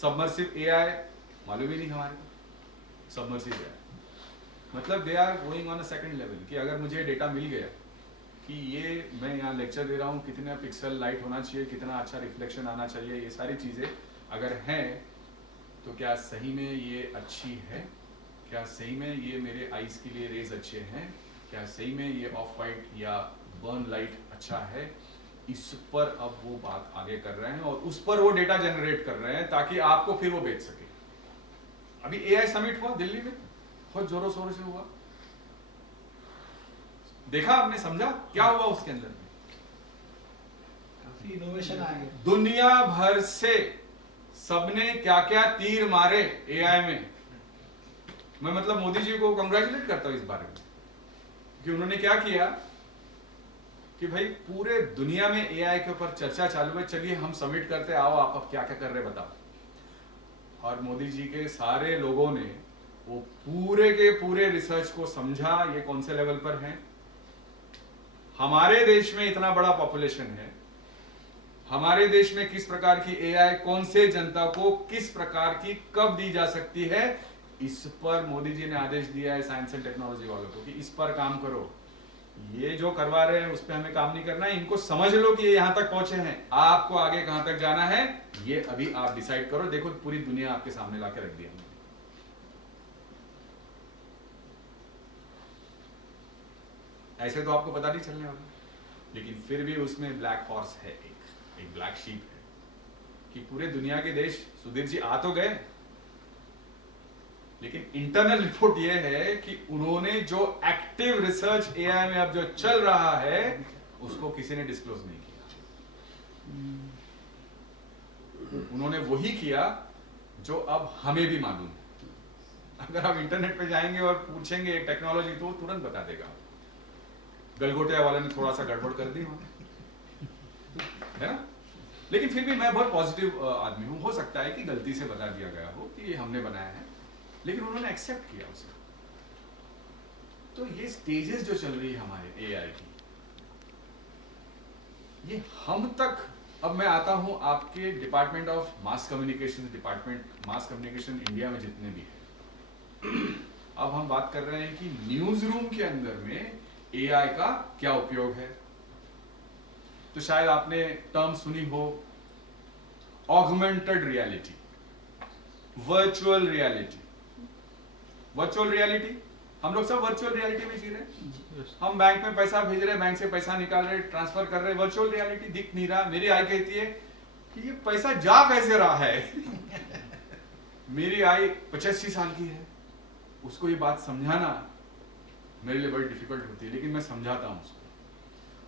सबमर्सिव AI मालूम ही नहीं हमारे को। सबमर्सिव AI मतलब they are going on a second level, कि अगर मुझे डेटा मिल गया कि ये मैं यहाँ लेक्चर दे रहा हूँ, कितना पिक्सल लाइट होना चाहिए, कितना अच्छा रिफ्लेक्शन आना चाहिए, ये सारी चीजें अगर हैं तो क्या सही में ये अच्छी है, क्या सही में ये मेरे आईज के लिए रेज अच्छे हैं, क्या सही में ये ऑफ वाइट या बर्न लाइट अच्छा है, इस पर अब वो बात आगे कर रहे हैं और उस पर वो डेटा जनरेट कर रहे हैं ताकि आपको फिर वो बेच सके। अभी AI समिट हुआ दिल्ली में, बहुत जोरों शोरों से हुआ, देखा आपने, समझा क्या हुआ उसके अंदर में? काफी इनोवेशन आ गया। दुनिया भर से सबने क्या क्या तीर मारे AI में। मैं मतलब मोदी जी को कंग्रेचुलेट करता हूं इस बारे में कि उन्होंने क्या किया कि भाई पूरे दुनिया में AI के ऊपर चर्चा चालू है, चलिए हम सबमिट करते, आओ आप अब क्या क्या कर रहे बताओ। और मोदी जी के सारे लोगों ने वो पूरे के पूरे रिसर्च को समझा ये कौन से लेवल पर है। हमारे देश में इतना बड़ा पॉपुलेशन है, हमारे देश में किस प्रकार की एआई कौन से जनता को किस प्रकार की कब दी जा सकती है, इस पर मोदी जी ने आदेश दिया है साइंस एंड टेक्नोलॉजी वालों को कि इस पर काम करो। ये जो करवा रहे हैं उस पर हमें काम नहीं करना है, इनको समझ लो कि ये यहां तक पहुंचे हैं, आपको आगे कहां तक जाना है ये अभी आप डिसाइड करो। देखो पूरी दुनिया आपके सामने लाके रख दिया। ऐसे तो आपको पता नहीं चलने वाला, लेकिन फिर भी उसमें ब्लैक हॉर्स है, एक ब्लैक शीप है कि पूरे दुनिया के देश सुधीर जी आ तो गए, लेकिन इंटरनल रिपोर्ट यह है कि उन्होंने जो एक्टिव रिसर्च एआई में अब जो चल रहा है उसको किसी ने डिस्क्लोज नहीं किया। उन्होंने वही किया जो अब हमें भी मालूम है। अगर आप इंटरनेट पे जाएंगे और पूछेंगे एक टेक्नोलॉजी तो तुरंत बता देगा। गलगोटिया वाले ने थोड़ा सा गड़बड़ कर दी है ना, लेकिन फिर भी मैं बहुत पॉजिटिव आदमी हूं। हो सकता है कि गलती से बता दिया गया हो कि ये हमने बनाया है, लेकिन उन्होंने एक्सेप्ट किया उसे। तो ये स्टेजेस जो चल रही है हमारे एआई की, ये हम तक, अब मैं आता हूं आपके department of mass communication, department mass communication India में जितने भी है, अब हम बात कर रहे हैं कि न्यूज रूम के अंदर में एआई का क्या उपयोग है। तो शायद आपने टर्म सुनी हो, augmented reality, virtual reality. Virtual reality, हम लोग सब वर्चुअल रियलिटी में जी रहे हैं। हम बैंक में पैसा भेज रहे हैं, बैंक से पैसा निकाल रहे, ट्रांसफर कर रहे, वर्चुअल रियलिटी दिख नहीं रहा। मेरी आई कहती है कि ये पैसा जा कैसे रहा है। मेरी आई 85 साल की है, उसको ये बात समझाना मेरे लिए बड़ी डिफिकल्ट होती है, लेकिन मैं समझाता हूं उसको।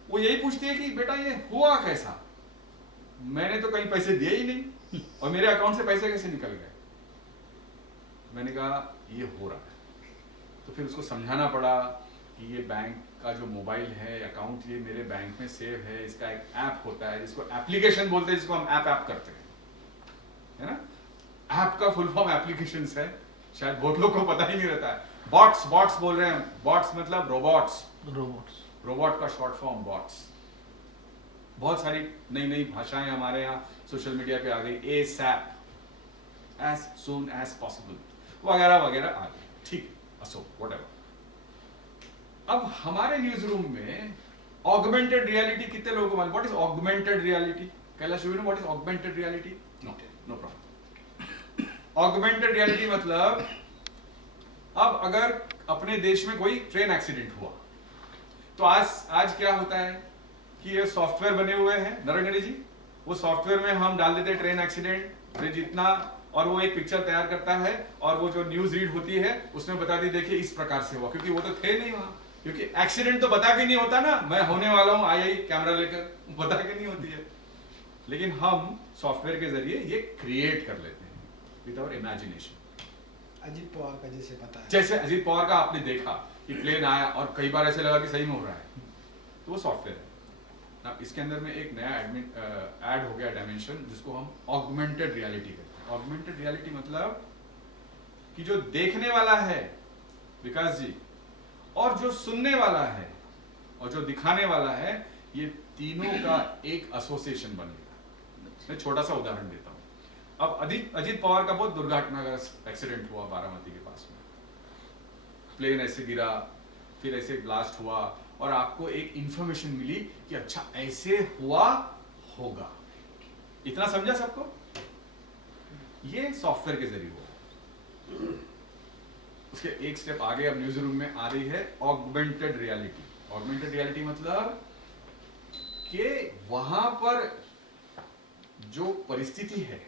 वो यही पूछती है कि बेटा ये हुआ कैसा, मैंने तो कहीं पैसे दिए ही नहीं और मेरे अकाउंट से पैसे कैसे निकल गए। मैंने कहा ये हो रहा है। तो फिर उसको समझाना पड़ा कि ये बैंक का जो मोबाइल है अकाउंट, ये मेरे बैंक में सेव है, इसका एक ऐप होता है जिसको एप्लीकेशन बोलते हैं, जिसको हम ऐप करते हैं, है ना। ऐप का फुल फॉर्म एप्लीकेशंस है, शायद बहुत लोग को पता ही नहीं रहता है। बॉट्स बोल रहे हैं, बॉट्स मतलब रोबोट्स, रोबोट का शॉर्ट फॉर्म बॉट्स। बहुत सारी नई नई भाषाएं हमारे यहाँ सोशल मीडिया पे आ गई, ASAP, as soon as possible, वगैरह वगैरह आ गई, ठीक, असो व्हाटएवर। अब हमारे न्यूज रूम में ऑगमेंटेड रियलिटी कितने लोगों को मालूम? What is augmented reality? Kailash, you know what is augmented reality? No problem. Augmented reality मतलब, अब अगर अपने देश में कोई ट्रेन एक्सीडेंट हुआ तो आज क्या होता है कि ये सॉफ्टवेयर बने हुए हैं नरेंद्र जी, वो सॉफ्टवेयर में हम डाल देते हैं ट्रेन एक्सीडेंट ब्रिज इतना, और वो एक पिक्चर तैयार करता है और वो जो न्यूज रीड होती है उसमें बता दी देखिए इस प्रकार से हुआ, क्योंकि वो तो थे नहीं वहां, क्योंकि एक्सीडेंट तो बता के नहीं होता ना, मैं होने वाला हूं आई कैमरा लेकर, बता के नहीं होती है। लेकिन हम सॉफ्टवेयर के जरिए ये क्रिएट कर लेते हैं with our imagination. Ajit Pawar का जैसे पता है, जैसे अजीत पवार का आपने देखा कि प्लेन आया और कई बार ऐसे लगा कि सही में हो रहा है, तो वो सॉफ्टवेयर है ना। इसके अंदर में एक नया ऐड हो गया डायमेंशन, जिसको हम ऑगमेंटेड रियलिटी कहते हैं। ऑगमेंटेड रियलिटी मतलब कि जो देखने वाला है विकास जी, और जो सुनने वाला है और जो दिखाने वाला है, ये तीनों का एक एसोसिएशन बनेगा। मैं छोटा सा उदाहरण देता हूं। अब अजीत पवार का बहुत दुर्घटनाग्रस्त एक्सीडेंट हुआ बारामती के पास में, प्लेन ऐसे गिरा, फिर ऐसे ब्लास्ट हुआ और आपको एक इंफॉर्मेशन मिली कि अच्छा ऐसे हुआ होगा, इतना समझा सबको? ये सॉफ्टवेयर के जरिए हुआ। उसके एक स्टेप आगे अब न्यूज रूम में आ रही है ऑगमेंटेड रियलिटी। ऑगमेंटेड रियलिटी मतलब कि वहां पर जो परिस्थिति है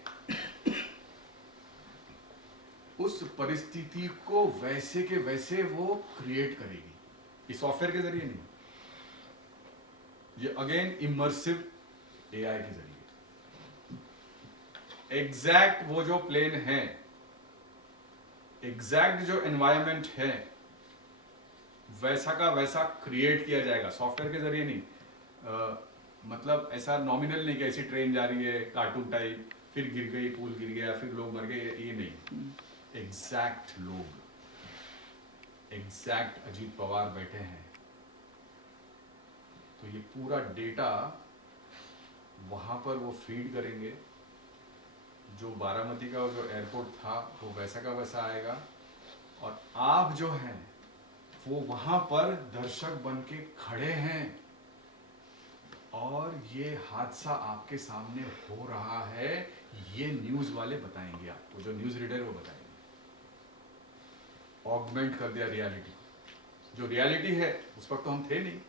उस परिस्थिति को वैसे के वैसे वो क्रिएट करेगी, ये सॉफ्टवेयर के जरिए नहीं, ये अगेन इमर्सिव एआई के जरिए। एग्जैक्ट वो जो प्लेन है, एग्जैक्ट जो एनवायरनमेंट है, वैसा का वैसा क्रिएट किया जाएगा, सॉफ्टवेयर के जरिए नहीं। मतलब ऐसा नॉमिनल नहीं कि ऐसी ट्रेन जा रही है कार्टून टाइप, फिर गिर गई, पुल गिर गया, फिर लोग मर गए, ये नहीं। एग्जैक्ट लोग, एग्जैक्ट अजीत पवार बैठे हैं, तो ये पूरा डेटा वहां पर वो फीड करेंगे। जो बारामती का जो एयरपोर्ट था वो वैसा का वैसा आएगा, और आप जो हैं वो वहां पर दर्शक बन के खड़े हैं, और ये हादसा आपके सामने हो रहा है, ये न्यूज वाले बताएंगे आपको, जो न्यूज रीडर वो बताएंगे। ऑगमेंट कर दिया रियलिटी, जो रियलिटी है उस वक्त तो हम थे नहीं।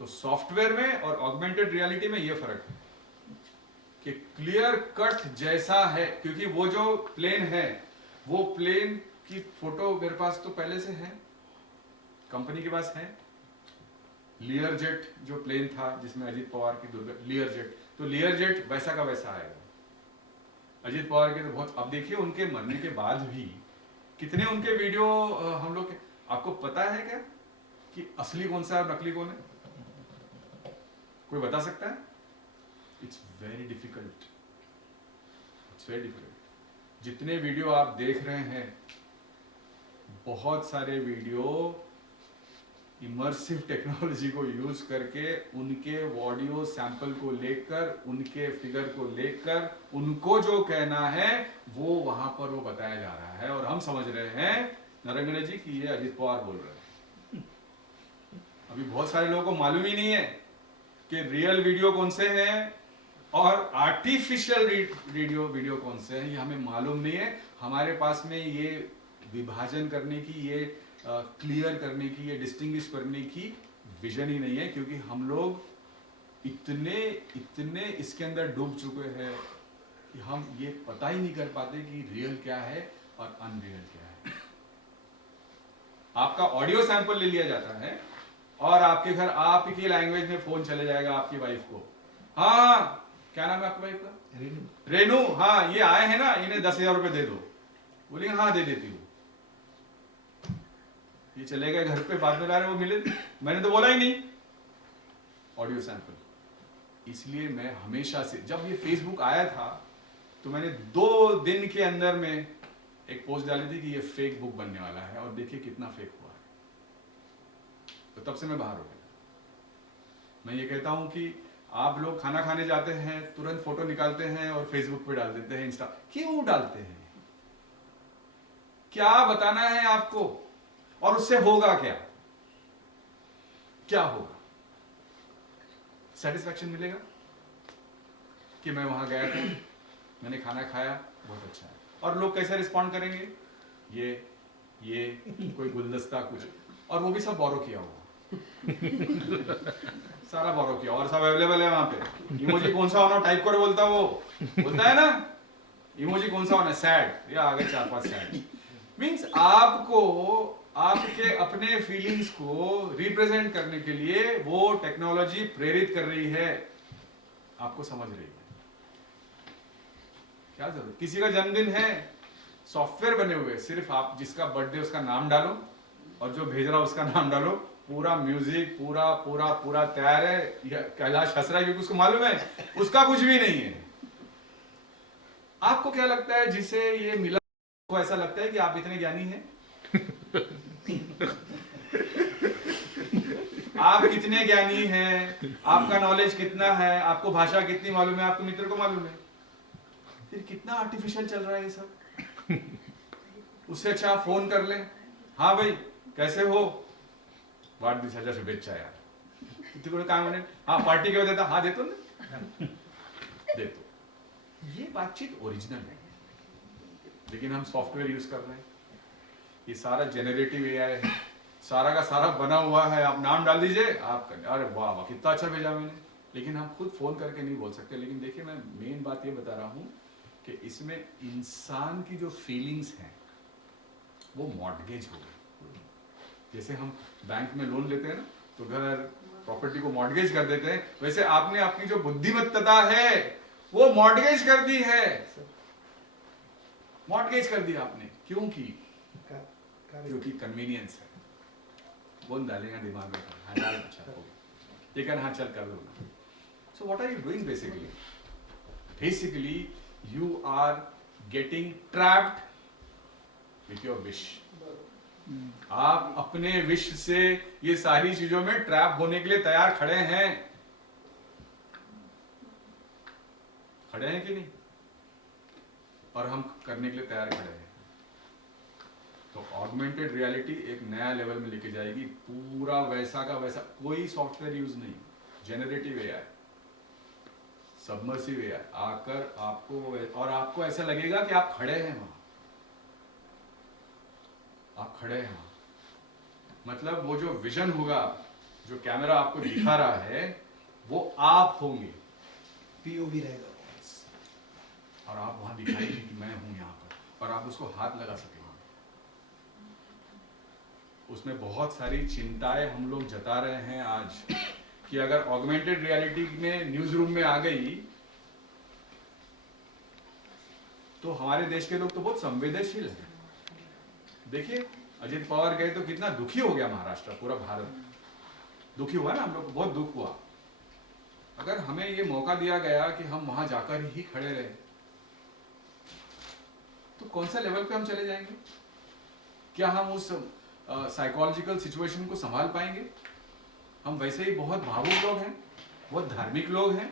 तो सॉफ्टवेयर में और ऑगमेंटेड रियलिटी में ये फर्क है कि क्लियर कट जैसा है, क्योंकि वो जो प्लेन है वो प्लेन की फोटो मेरे पास तो पहले से है, कंपनी के पास है। लियर जेट जो प्लेन था जिसमें अजीत पवार की लियर जेट, तो लियर जेट वैसा का वैसा आएगा। अजीत पवार के तो बहुत, अब देखिए उनके मरने के बाद भी कितने उनके वीडियो हम लोग, आपको पता है क्या कि असली कौन सा है और नकली कौन है? कोई बता सकता है? It's very difficult, it's very difficult. जितने वीडियो आप देख रहे हैं, बहुत सारे वीडियो इमर्सिव टेक्नोलॉजी को यूज करके उनके ऑडियो सैंपल को लेकर, उनके फिगर को लेकर, उनको जो कहना है वो वहां पर वो बताया जा रहा है, और हम समझ रहे हैं नरेंद्र जी कि ये अजीत पवार बोल रहे हैं। अभी बहुत सारे लोगों को मालूम ही नहीं है कि रियल वीडियो कौन से हैं और आर्टिफिशियल वीडियो कौन से हैं, ये हमें मालूम नहीं है। हमारे पास में ये विभाजन करने की, ये क्लियर करने की, ये डिस्टिंग्विश करने की विजन ही नहीं है, क्योंकि हम लोग इतने इसके अंदर डूब चुके हैं कि हम ये पता ही नहीं कर पाते कि रियल क्या है और अनरियल क्या है। आपका ऑडियो सैंपल ले लिया जाता है और आपके घर आपकी लैंग्वेज में फोन चले जाएगा आपकी वाइफ को, हाँ क्या नाम है आपकी वाइफ का? रेनू। हाँ ये आए हैं ना, इन्हें 10,000 रुपए दे दो। बोलेंगे हाँ दे देती हूँ। ये चले गए घर पे, बाद में ला रहे वो मिले, मैंने तो बोला ही नहीं। Audio sample. इसलिए मैं हमेशा से, जब ये फेसबुक आया था तो मैंने 2 दिन के अंदर में एक पोस्ट डाली थी कि ये फेक बुक बनने वाला है, और देखिए कितना फेक हुआ है। तो तब से मैं बाहर हो गया। मैं ये कहता हूं कि आप लोग खाना खाने जाते हैं, तुरंत फोटो निकालते हैं और फेसबुक पे डाल देते हैं, इंस्टा क्यों डालते हैं? क्या बताना है आपको, और उससे होगा क्या? क्या होगा? सेटिस्फैक्शन मिलेगा कि मैं वहां गया था, मैंने खाना खाया, बहुत अच्छा है। और लोग कैसे रिस्पॉन्ड करेंगे? ये कोई गुलदस्ता कुछ, और वो भी सब बोरो किया हुआ सारा बोरो किया, और सब अवेलेबल है वहां पे। इमोजी कौन सा होना टाइप करो, बोलता वो बोलता है ना, इमोजी कौन सा होना, सैड, या आगे 4-5 सैड। मीन्स आपको आपके अपने फीलिंग्स को रिप्रेजेंट करने के लिए वो टेक्नोलॉजी प्रेरित कर रही है, आपको समझ रही है। क्या जरूरत? किसी का जन्मदिन है, सॉफ्टवेयर बने हुए, सिर्फ आप जिसका बर्थडे उसका नाम डालो और जो भेज रहा उसका नाम डालो, पूरा म्यूजिक पूरा पूरा पूरा तैयार है। कैलाश हंस रहा है क्योंकि उसको मालूम है उसका कुछ भी नहीं है। आपको क्या लगता है जिसे ये मिला, को ऐसा लगता है कि आप इतने ज्ञानी हैं? आप कितने ज्ञानी हैं, आपका नॉलेज कितना है, आपको भाषा कितनी मालूम है, आपके मित्र को मालूम है, फिर कितना आर्टिफिशियल चल रहा है ये सब। उससे अच्छा आप फोन कर लें, हाँ भाई कैसे हो, वाढदिवसाच्या शुभेच्छा यार, तिकडे काय म्हणे, हाँ पार्टी केव्हा देता, हाँ देतो ना, देतो। ये बातचीत ओरिजिनल है, लेकिन हम सॉफ्टवेयर यूज कर रहे हैं। ये सारा जेनरेटिव एआई है, सारा का सारा बना हुआ है, आप नाम डाल दीजिए, आप अरे वाह वाह कितना अच्छा भेजा मैंने, लेकिन हम खुद फोन करके नहीं बोल सकते। लेकिन देखिए मैं मेन बात ये बता रहा हूँ कि इसमें इंसान की जो फीलिंग्स हैं वो मॉर्टगेज हो गई। जैसे हम बैंक में लोन लेते हैं ना, तो घर प्रॉपर्टी को मॉर्टगेज कर देते हैं, वैसे आपने अपनी जो बुद्धिमत्ता है वो मॉर्टगेज कर दी है, मॉर्टगेज कर दिया आपने। क्योंकि कन्वीनियंस है, बोल डालेगा दिमाग में, हाँ डाल, अच्छा हो गया, लेकिन हाँ चल कर दूंगा। So what are you doing basically? Basically you are getting trapped with your wish. आप अपने विश से ये सारी चीजों में ट्रैप होने के लिए तैयार खड़े हैं कि नहीं? और हम करने के लिए तैयार खड़े हैं। तो ऑगमेंटेड रियलिटी एक नया लेवल में लेके जाएगी, पूरा वैसा का वैसा, कोई सॉफ्टवेयर यूज नहीं, जेनरेटिव एआई, सबमर्सिव एआई आकर आपको, और आपको ऐसा लगेगा कि आप खड़े हैं वहां, आप खड़े हैं वहां। मतलब वो जो विजन होगा, जो कैमरा आपको दिखा रहा है, वो आप होंगे, पीओवी रहेगा। और आप वहां दिखाएंगे कि मैं हूं यहाँ पर, और आप उसको हाथ लगा सकेंगे। उसमें बहुत सारी चिंताएं हम लोग जता रहे हैं आज कि अगर ऑगमेंटेड रियलिटी में न्यूज रूम में आ गई तो हमारे देश के लोग तो बहुत संवेदनशील हैं। देखिए अजित पवार गए तो कितना दुखी हो गया महाराष्ट्र, पूरा भारत दुखी हुआ ना, हम लोग को बहुत दुख हुआ। अगर हमें ये मौका दिया गया कि हम वहां जाकर ही खड़े रहे तो कौन सा लेवल पे हम चले जाएंगे? क्या हम उस साइकोलॉजिकल सिचुएशन को संभाल पाएंगे? हम वैसे ही बहुत भावुक लोग हैं, बहुत धार्मिक लोग हैं,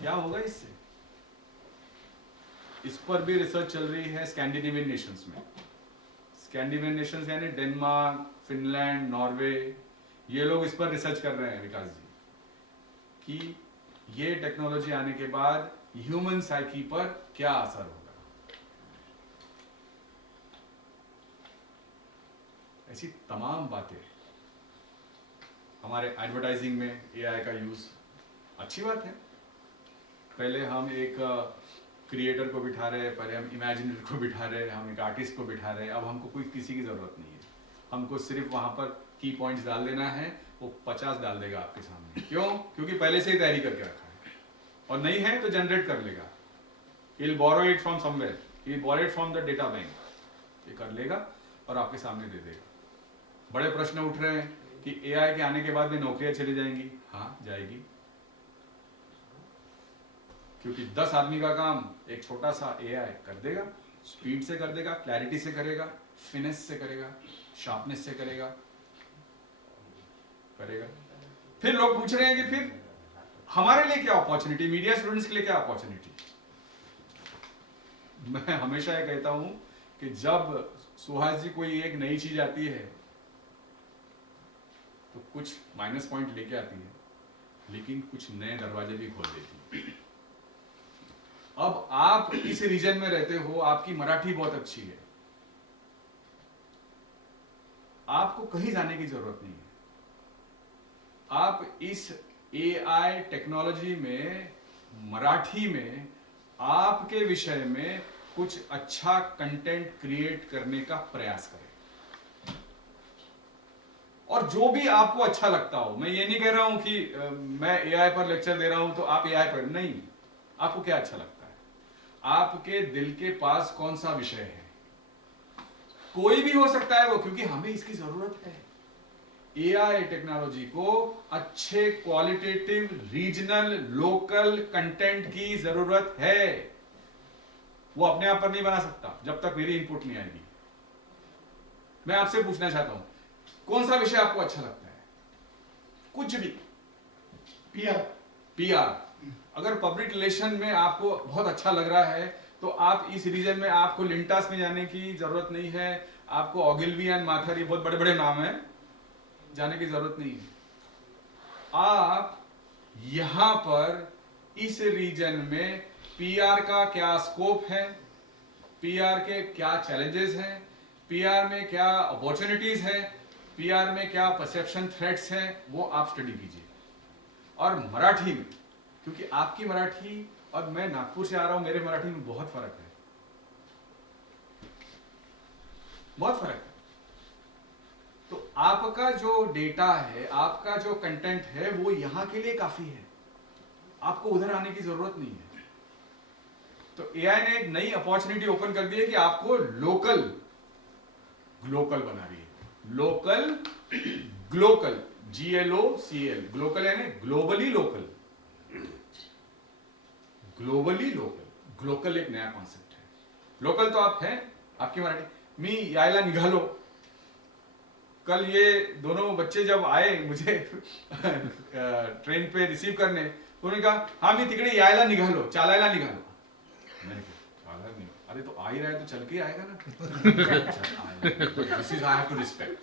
क्या होगा इससे? इस पर भी रिसर्च चल रही है स्कैंडिनेवियन नेशंस में। स्कैंडिनेवियन नेशंस यानी डेनमार्क, फिनलैंड, नॉर्वे, ये लोग इस पर रिसर्च कर रहे हैं विकास जी, कि ये टेक्नोलॉजी आने के बाद ह्यूमन साइकी पर क्या असर होगा। ऐसी तमाम बातें। हमारे एडवर्टाइजिंग में एआई का यूज अच्छी बात है। पहले हम एक क्रिएटर को बिठा रहे, पहले हम इमेजिनर को बिठा रहे, हम एक आर्टिस्ट को बिठा रहे, अब हमको कोई किसी की जरूरत नहीं है। हमको सिर्फ वहां पर की पॉइंट्स डाल देना है, वो 50 डाल देगा आपके सामने। क्यों? क्योंकि पहले से ही तैयारी करके रखा है, और नहीं है तो जनरेट कर लेगा। He'll borrow it from somewhere, he'll borrow it from the data bank, ये कर लेगा और आपके सामने दे देगा। बड़े प्रश्न उठ रहे हैं कि एआई के आने के बाद में नौकरियां चली जाएंगी। हाँ जाएगी, क्योंकि 10 आदमी का काम एक छोटा सा एआई कर देगा, स्पीड से कर देगा, क्लैरिटी से करेगा, फिनेस से करेगा, शार्पनेस से करेगा। फिर लोग पूछ रहे हैं कि फिर हमारे लिए क्या अपॉर्चुनिटी, मीडिया स्टूडेंट्स के लिए क्या अपॉर्चुनिटी? मैं हमेशा ये कहता हूं कि जब सुहास जी कोई एक नई चीज आती है तो कुछ माइनस पॉइंट लेके आती है, लेकिन कुछ नए दरवाजे भी खोल देती है। अब आप इस रीजन में रहते हो, आपकी मराठी बहुत अच्छी है, आपको कहीं जाने की जरूरत नहीं है। आप इस एआई टेक्नोलॉजी में, मराठी में, आपके विषय में कुछ अच्छा कंटेंट क्रिएट करने का प्रयास करें। और जो भी आपको अच्छा लगता हो, मैं ये नहीं कह रहा हूं कि मैं एआई पर लेक्चर दे रहा हूं तो आप एआई पर, नहीं। आपको क्या अच्छा लगता है? आपके दिल के पास कौन सा विषय है? कोई भी हो सकता है वो, क्योंकि हमें इसकी जरूरत है। एआई टेक्नोलॉजी को अच्छे क्वालिटेटिव रीजनल लोकल कंटेंट की जरूरत है। वो अपने आप पर नहीं बना सकता जब तक मेरी इनपुट नहीं आएगी। मैं आपसे पूछना चाहता हूं, कौन सा विषय आपको अच्छा लगता है? कुछ भी। पीआर। अगर पब्लिक रिलेशन में आपको बहुत अच्छा लग रहा है तो आप इस रीजन में, आपको लिंटास में जाने की जरूरत नहीं है, आपको ऑगिल्वी एंड माथर, ये बहुत बड़े बड़े नाम हैं, जाने की जरूरत नहीं है। आप यहां पर इस रीजन में पीआर का क्या स्कोप है, पीआर के क्या चैलेंजेस हैं, पीआर में क्या अपॉर्चुनिटीज है, पीआर में क्या परसेप्शन थ्रेट्स हैं, वो आप स्टडी कीजिए। और मराठी में, क्योंकि आपकी मराठी और मैं नागपुर से आ रहा हूं, मेरे मराठी में बहुत फर्क है, बहुत फर्क है। तो आपका जो डेटा है, आपका जो कंटेंट है, वो यहां के लिए काफी है, आपको उधर आने की जरूरत नहीं है। तो एआई ने एक नई अपॉर्चुनिटी ओपन कर दी है कि आपको लोकल ग्लोकल बना रही है। लोकल ग्लोकल, GLOCL, ग्लोकल यानी globally local. Globally local, Glocal एक नया कॉन्सेप्ट है। लोकल तो आप हैं, आपकी मराठी, मी यायला निघालो. कल ये दोनों बच्चे जब आए मुझे ट्रेन पे रिसीव करने, तो उन्होंने कहा हाँ मी तिकडे यायला निघालो, चालायला निघालो. मैंने कहा चालायला निघालो, अरे तो आ ही रहा है तो चल के ही आएगा ना. This is I have to respect.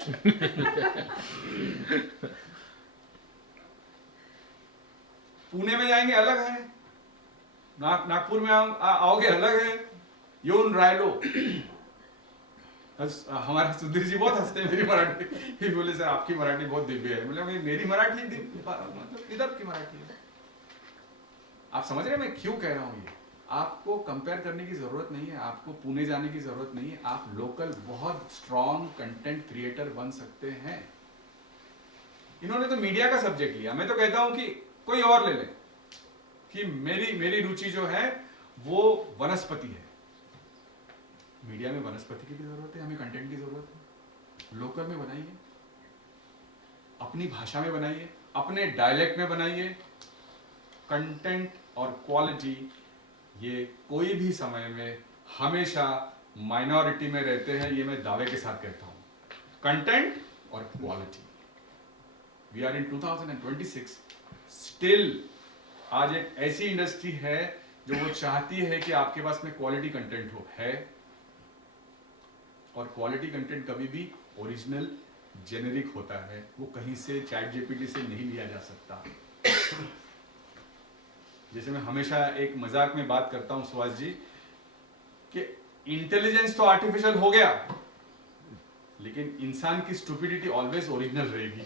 Pune में जाएंगे अलग है, नागपुर में आओगे अलग है. येऊन राहिलो. हमारे सुधीर जी बहुत हंसते हैं मेरी मराठी. ही बोले सर आपकी मराठी बहुत दिव्य है. बोले मेरी मराठी मतलब इधर की मराठी है. आप समझ रहे हैं मैं क्यों कह रहा हूं ये? आपको कंपेयर करने की जरूरत नहीं है, आपको पुणे जाने की जरूरत नहीं है. आप लोकल बहुत स्ट्रॉन्ग कंटेंट क्रिएटर बन सकते हैं. इन्होंने तो मीडिया का सब्जेक्ट लिया. मैं तो कहता हूं कि कोई और ले ले कि मेरी रुचि जो है वो वनस्पति है. मीडिया में वनस्पति की भी जरूरत है, हमें कंटेंट की जरूरत है. लोकल में बनाइए, अपनी भाषा में बनाइए, अपने डायलेक्ट में बनाइए. कंटेंट और क्वालिटी ये कोई भी समय में हमेशा माइनॉरिटी में रहते हैं, ये मैं दावे के साथ कहता हूं. कंटेंट और quality. We are in 2026. Still आज एक ऐसी इंडस्ट्री है जो वो चाहती है कि आपके पास में क्वालिटी कंटेंट हो है. और क्वालिटी कंटेंट कभी भी ओरिजिनल जेनेरिक होता है, वो कहीं से चैट जीपीटी से नहीं लिया जा सकता. जैसे मैं हमेशा एक मजाक में बात करता हूं सुभाष जी कि इंटेलिजेंस तो आर्टिफिशियल हो गया, लेकिन इंसान की स्टुपिडिटी ऑलवेज ओरिजिनल रहेगी.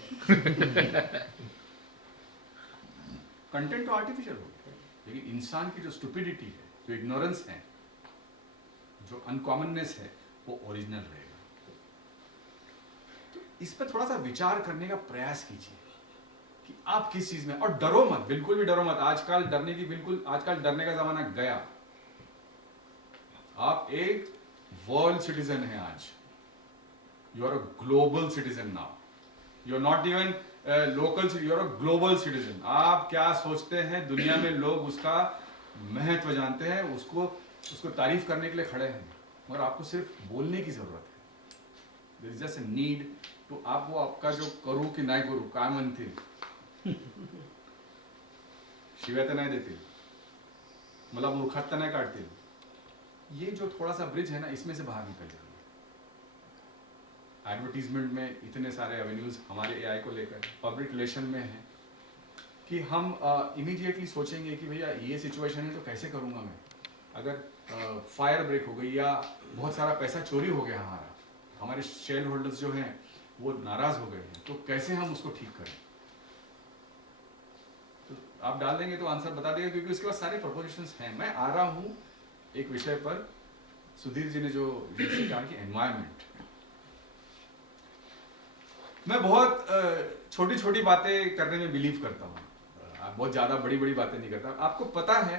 कंटेंट तो आर्टिफिशियल हो गया, लेकिन इंसान की जो स्टुपिडिटी है, जो इग्नोरेंस है, जो अनकॉमननेस है, वो ओरिजिनल रहेगा. तो इस पर थोड़ा सा विचार करने का प्रयास कीजिए कि आप किस चीज में. और डरो मत, बिल्कुल भी डरो मत. आजकल डरने का जमाना गया. आप एक वर्ल्ड सिटीजन हैं आज. You are a global citizen now. You are not even local, you are a global citizen. आप क्या सोचते हैं दुनिया में लोग उसका महत्व जानते हैं, उसको तारीफ करने के लिए खड़े हैं. और आपको सिर्फ बोलने की जरूरत है. There is just a need to. आप वो आपका जो करू की नाही करू काय म्हणतील, शिव्या तर नाही देतील, मला मूर्खात तर नाही काढतील, ये जो थोड़ा सा ब्रिज है ना, इसमें से बाहर निकल जाइए. एडवर्टीजमेंट में इतने सारे एवेन्यूज हमारे एआई को लेकर, पब्लिक रिलेशन में है कि हम इमीडिएटली सोचेंगे कि भैया ये सिचुएशन है तो कैसे करूँगा मैं. अगर फायर ब्रेक हो गई या बहुत सारा पैसा चोरी हो गया, हमारे शेयर होल्डर्स जो हैं वो नाराज हो गए हैं, तो कैसे हम उसको ठीक करें. तो आप डाल देंगे तो आंसर बता देगा, क्योंकि उसके पास सारे प्रपोजिशंस हैं. मैं आ रहा हूँ एक विषय पर. सुधीर जी ने जो कहा कि एनवायरमेंट, मैं बहुत छोटी छोटी बातें करने में बिलीव करता हूँ. बहुत ज्यादा बड़ी बड़ी बातें नहीं करता. आपको पता है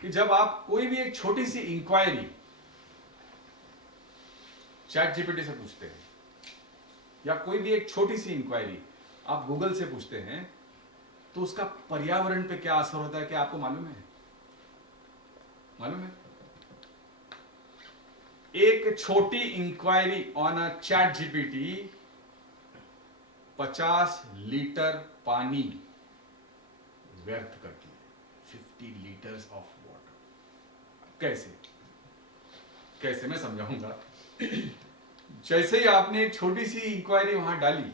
कि जब आप कोई भी एक छोटी सी इंक्वायरी चैट जीपीटी से पूछते हैं, या कोई भी एक छोटी सी इंक्वायरी आप गूगल से पूछते हैं, तो उसका पर्यावरण पे क्या असर होता है, क्या आपको मालूम है? मालूम है? एक छोटी inquiry on a chat GPT 50 litre पानी व्यर्थ करती है. 50 लीटर्स ऑफ वाटर. कैसे मैं समझाऊंगा. जैसे ही आपने एक छोटी सी इंक्वायरी वहां डाली,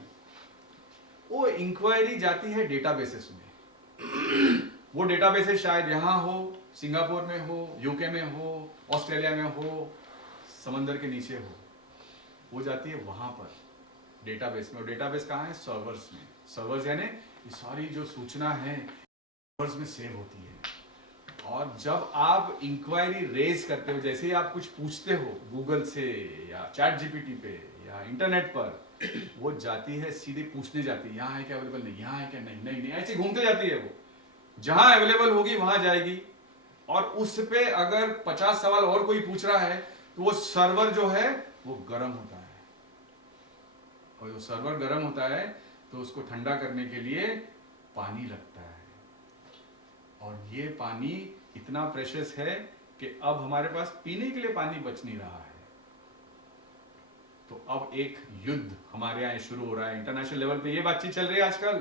वो इंक्वायरी जाती है डेटाबेसेस में. वो डेटाबेसेस शायद यहां हो, सिंगापुर में हो, यूके में हो, ऑस्ट्रेलिया में हो, समंदर के नीचे हो. वो जाती है वहां पर डेटाबेस में. और डेटाबेस कहाँ है? सर्वर्स में. सर्वर्स यानी ये सारी जो सूचना है सर्वर्स में सेव होती है. और जब आप इंक्वायरी रेज करते हो, जैसे ही आप कुछ पूछते हो गूगल से या चैट जीपीटी पे या इंटरनेट पर, वो जाती है सीधे पूछने जाती है, यहाँ है क्या अवेलेबल, नहीं यहाँ है क्या, नहीं नहीं नहीं, ऐसे घूमते जाती है. वो जहां अवेलेबल होगी वहां जाएगी. और उस पे अगर 50 सवाल और कोई पूछ रहा है तो वो सर्वर जो है वो गर्म होता है. और जो सर्वर गर्म होता है तो उसको ठंडा करने के लिए पानी लगता है. और ये पानी इतना प्रेशियस है कि अब हमारे पास पीने के लिए पानी बच नहीं रहा है. तो अब एक युद्ध हमारे यहाँ शुरू हो रहा है। इंटरनेशनल लेवल पे ये बातचीत चल रही है आजकल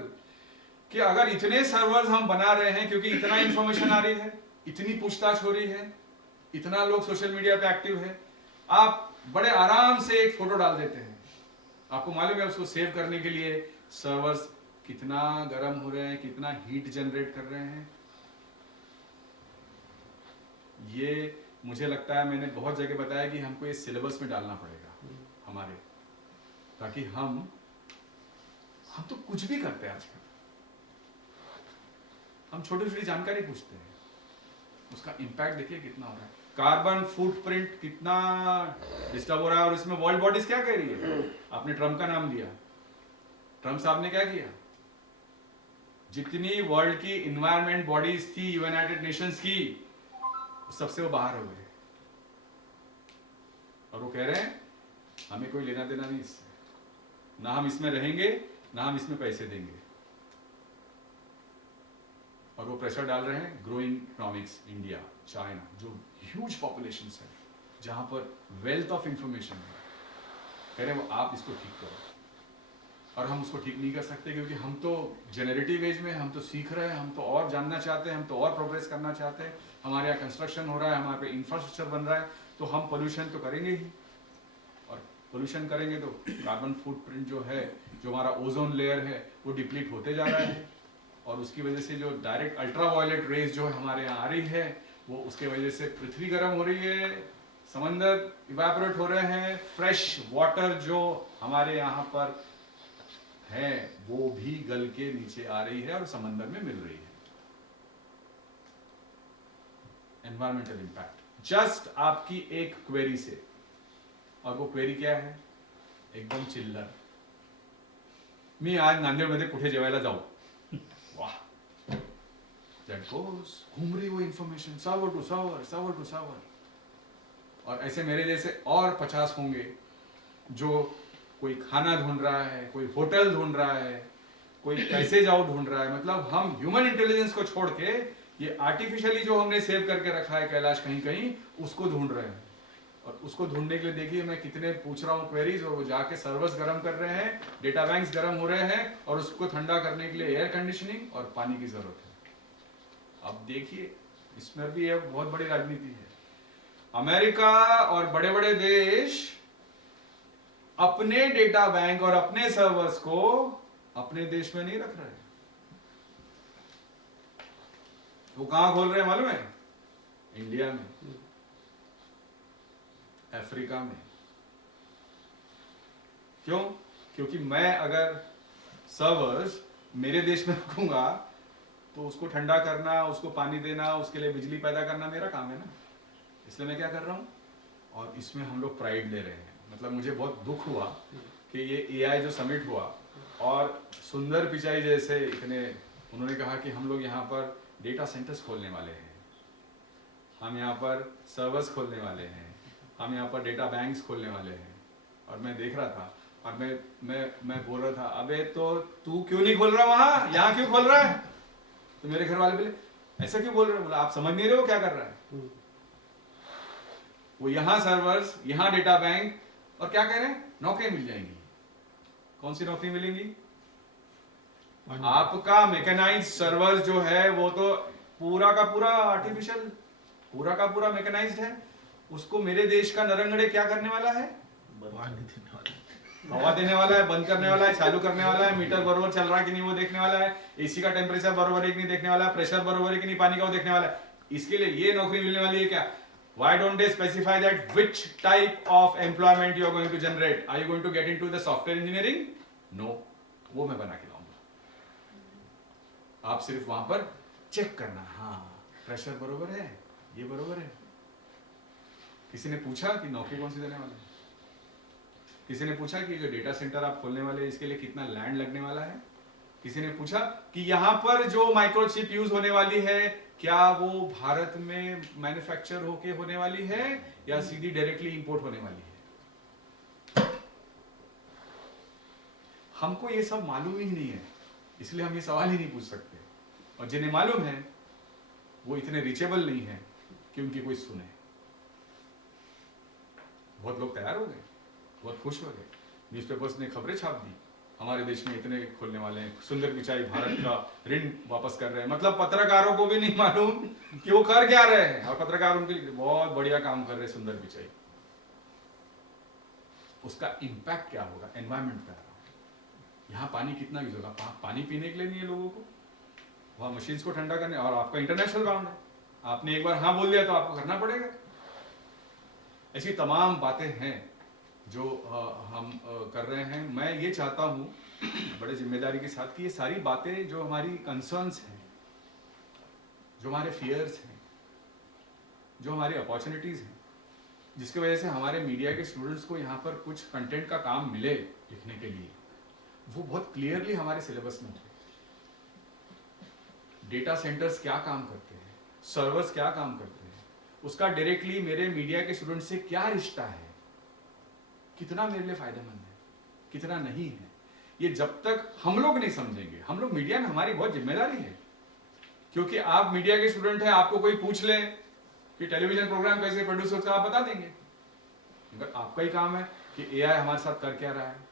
कि अगर इतने सर्वर्स हम बना रहे हैं, क्योंकि इतना इंफॉर्मेशन आ रही है, इतनी पूछताछ हो रही है, इतना लोग सोशल मीडिया पे एक्टिव है, आप बड़े आराम से एक फोटो डाल देते हैं, आपको मालूम है उसको सेव करने के लिए सर्वर्स कितना गर्म हो रहे हैं, कितना हीट जनरेट कर रहे हैं। ये मुझे लगता है, मैंने बहुत जगह बताया कि हमको ये सिलेबस में डालना पड़ेगा हमारे, ताकि हम तो कुछ भी करते हैं आजकल, हम छोटी छोटी जानकारी पूछते हैं, उसका इंपैक्ट देखिए कितना हो रहा है। कार्बन फुटप्रिंट कितना डिस्टर्ब हो रहा है, और इसमें वर्ल्ड बॉडीज क्या कह रही है? आपने ट्रम्प का नाम लिया, ट्रम्प साहब ने क्या किया? जितनी वर्ल्ड की इन्वायरमेंट बॉडीज थी यूनाइटेड नेशंस की, सबसे वो बाहर हो गए, और वो कह रहे हैं हमें कोई लेना देना नहीं इससे, ना हम इसमें रहेंगे, ना हम इसमें पैसे देंगे। और वो प्रेशर डाल रहे हैं ग्रोइंग इकोनॉमिक्स, इंडिया, चाइना, जो ह्यूज पॉपुलेशंस है, जहां पर वेल्थ ऑफ इंफॉर्मेशन है, कह रहे हैं वो आप इसको ठीक करो। और हम उसको ठीक नहीं कर सकते, क्योंकि हम तो जेनरेटिव एज में, हम तो सीख रहे हैं, हम तो और जानना चाहते हैं, हम तो और प्रोग्रेस करना चाहते हैं। हमारे यहाँ कंस्ट्रक्शन हो रहा है, हमारे पे इंफ्रास्ट्रक्चर बन रहा है, तो हम पोल्यूशन तो करेंगे ही, और पोल्यूशन करेंगे तो कार्बन फुटप्रिंट जो है, जो हमारा ओजोन लेयर है, वो डिप्लीट होते जा रहा है, और उसकी वजह से जो डायरेक्ट अल्ट्रावायलेट रेज जो हमारे यहाँ आ रही है, वो उसके वजह से पृथ्वी गर्म हो रही है, समंदर इवेपोरेट हो रहे हैं, फ्रेश वाटर जो हमारे यहाँ पर है वो भी गल के नीचे आ रही है और समंदर में मिल रही है। एनवायरमेंटल इंपैक्ट जस्ट आपकी एक क्वेरी से, और वो क्वेरी क्या है? एकदम चिल्लर, मी आज नांदेडमध्ये कुठे जेवायला जाऊ, वाह, दैट गोज, घूम रही वो information server to server, server to server. और ऐसे मेरे जैसे और 50 होंगे जो कोई खाना ढूंढ रहा है, कोई होटल ढूंढ रहा है, कोई पैसे जाओ ढूंढ रहा है। मतलब हम ह्यूमन इंटेलिजेंस को छोड़ के ये आर्टिफिशियली जो हमने सेव करके रखा है कैलाश कहीं कहीं, उसको ढूंढ रहे हैं। और उसको ढूंढने के लिए देखिए मैं कितने पूछ रहा हूँ क्वेरीज, और वो जाके सर्वर्स गर्म कर रहे हैं, डेटा बैंक्स गर्म हो रहे हैं, और उसको ठंडा करने के लिए एयर कंडीशनिंग और पानी की जरूरत है। अब देखिए इसमें भी एक बहुत बड़ी राजनीति है। अमेरिका और बड़े बड़े देश अपने डेटा बैंक और अपने सर्वर्स को अपने देश में नहीं रख रहे, वो कहां खोल रहे हैं मालूम है? इंडिया में, अफ्रीका में। क्यों? क्योंकि मैं अगर सर्वर्स मेरे देश में रखूंगा तो उसको ठंडा करना, उसको पानी देना, उसके लिए बिजली पैदा करना मेरा काम है ना, इसलिए मैं क्या कर रहा हूं। और इसमें हम लोग प्राइड ले रहे हैं। मतलब मुझे बहुत दुख हुआ कि ये एआई जो समिट हुआ, और सुंदर पिचाई जैसे इतने, उन्होंने कहा कि हम लोग यहाँ पर डेटा सेंटर्स खोलने वाले हैं, हम यहाँ पर सर्वर्स खोलने वाले हैं, हम यहाँ पर डेटा बैंक्स खोलने वाले हैं। और मैं देख रहा था, और मैं बोल रहा था, अबे तो तू क्यों नहीं खोल रहा वहाँ, यहाँ क्यों खोल रहा है? तो मेरे घर वाले बोले ऐसा क्यों बोल रहे हो? बोला आप समझ नहीं रहे हो क्या कर रहा है वो। यहाँ सर्वर्स, यहाँ डेटा बैंक, और क्या कह रहे हैं? नौकरियां मिल जाएंगी। कौन सी नौकरी मिलेंगी? आपका मैकेनाइज्ड सर्वर जो है वो तो पूरा का पूरा आर्टिफिशियल, पूरा का पूरा मैकेनाइज्ड है। उसको मेरे देश का नरंगड़े क्या करने वाला है? हवा देने वाला है, बंद करने वाला है, चालू करने वाला है, मीटर बरोबर चल रहा है कि नहीं वो देखने वाला है, एसी का टेम्परेचर बरोबर है कि नहीं देखने वाला है, प्रेशर बरोबर है कि नहीं पानी का वो देखने वाला है। इसके लिए ये नौकरी मिलने वाली है क्या? Why don't they specify that which type of employment you are going to generate? Are you going to get into the software engineering? No, वो मैं बना के लाऊंगा। आप सिर्फ वहां पर चेक करना, हाँ प्रेशर बरोबर है, ये बरोबर है। किसी ने पूछा कि नौकरी कौन सी देने वाले हैं? किसी ने पूछा कि जो डेटा सेंटर आप खोलने वाले हैं इसके लिए कितना लैंड लगने वाला है? किसी ने पूछा कि यहाँ पर जो माइक्रोचिप यूज होने वाली है क्या वो भारत में मैन्युफैक्चर होके होने वाली है या सीधी डायरेक्टली इंपोर्ट होने वाली है? हमको ये सब मालूम ही नहीं है, इसलिए हम ये सवाल ही नहीं पूछ सकते। और जिन्हें मालूम है वो इतने रीचेबल नहीं है कि उनकी कोई सुने। बहुत लोग तैयार हो गए, बहुत खुश हो गए। न्यूज़पेपर्स ने खबरें छाप दी, हमारे देश में इतने खोलने वाले हैं, सुंदर पिचाई भारत का ऋण वापस कर रहे हैं। मतलब पत्रकारों को भी नहीं मालूम कि वो कर क्या रहे हैं, और पत्रकार उनके लिए बहुत बढ़िया काम कर रहे हैं, सुंदर पिचाई। उसका इम्पैक्ट क्या होगा एनवायरमेंट पे? यहाँ पानी कितना यूज होगा? पानी पीने के लिए नहीं है लोगों को, वहाँ मशीन्स को ठंडा करने। और आपका इंटरनेशनल ग्राउंड है, आपने एक बार हाँ बोल दिया तो आपको करना पड़ेगा। ऐसी तमाम बातें हैं जो हम कर रहे हैं। मैं ये चाहता हूँ बड़े जिम्मेदारी के साथ कि ये सारी बातें जो हमारी कंसर्न्स हैं, जो हमारे फियर्स हैं, जो हमारी अपॉर्चुनिटीज़ हैं, जिसकी वजह से हमारे मीडिया के स्टूडेंट्स को यहाँ पर कुछ कंटेंट का काम मिले लिखने के लिए, वो बहुत क्लियरली हमारे सिलेबस में होते हैं। डेटा सेंटर्स क्या काम करते हैं, सर्वर्स क्या काम करते हैं, उसका डायरेक्टली मेरे मीडिया के स्टूडेंट से क्या रिश्ता है, कितना मेरे लिए फायदेमंद है, कितना नहीं है, ये जब तक हम लोग नहीं समझेंगे, हम लोग मीडिया में, हमारी बहुत जिम्मेदारी है। क्योंकि आप मीडिया के स्टूडेंट हैं, आपको कोई पूछ ले कि टेलीविजन प्रोग्राम कैसे प्रोड्यूस होता है, आप बता देंगे। मगर आपका ही काम है कि एआई हमारे साथ कर क्या रहा है।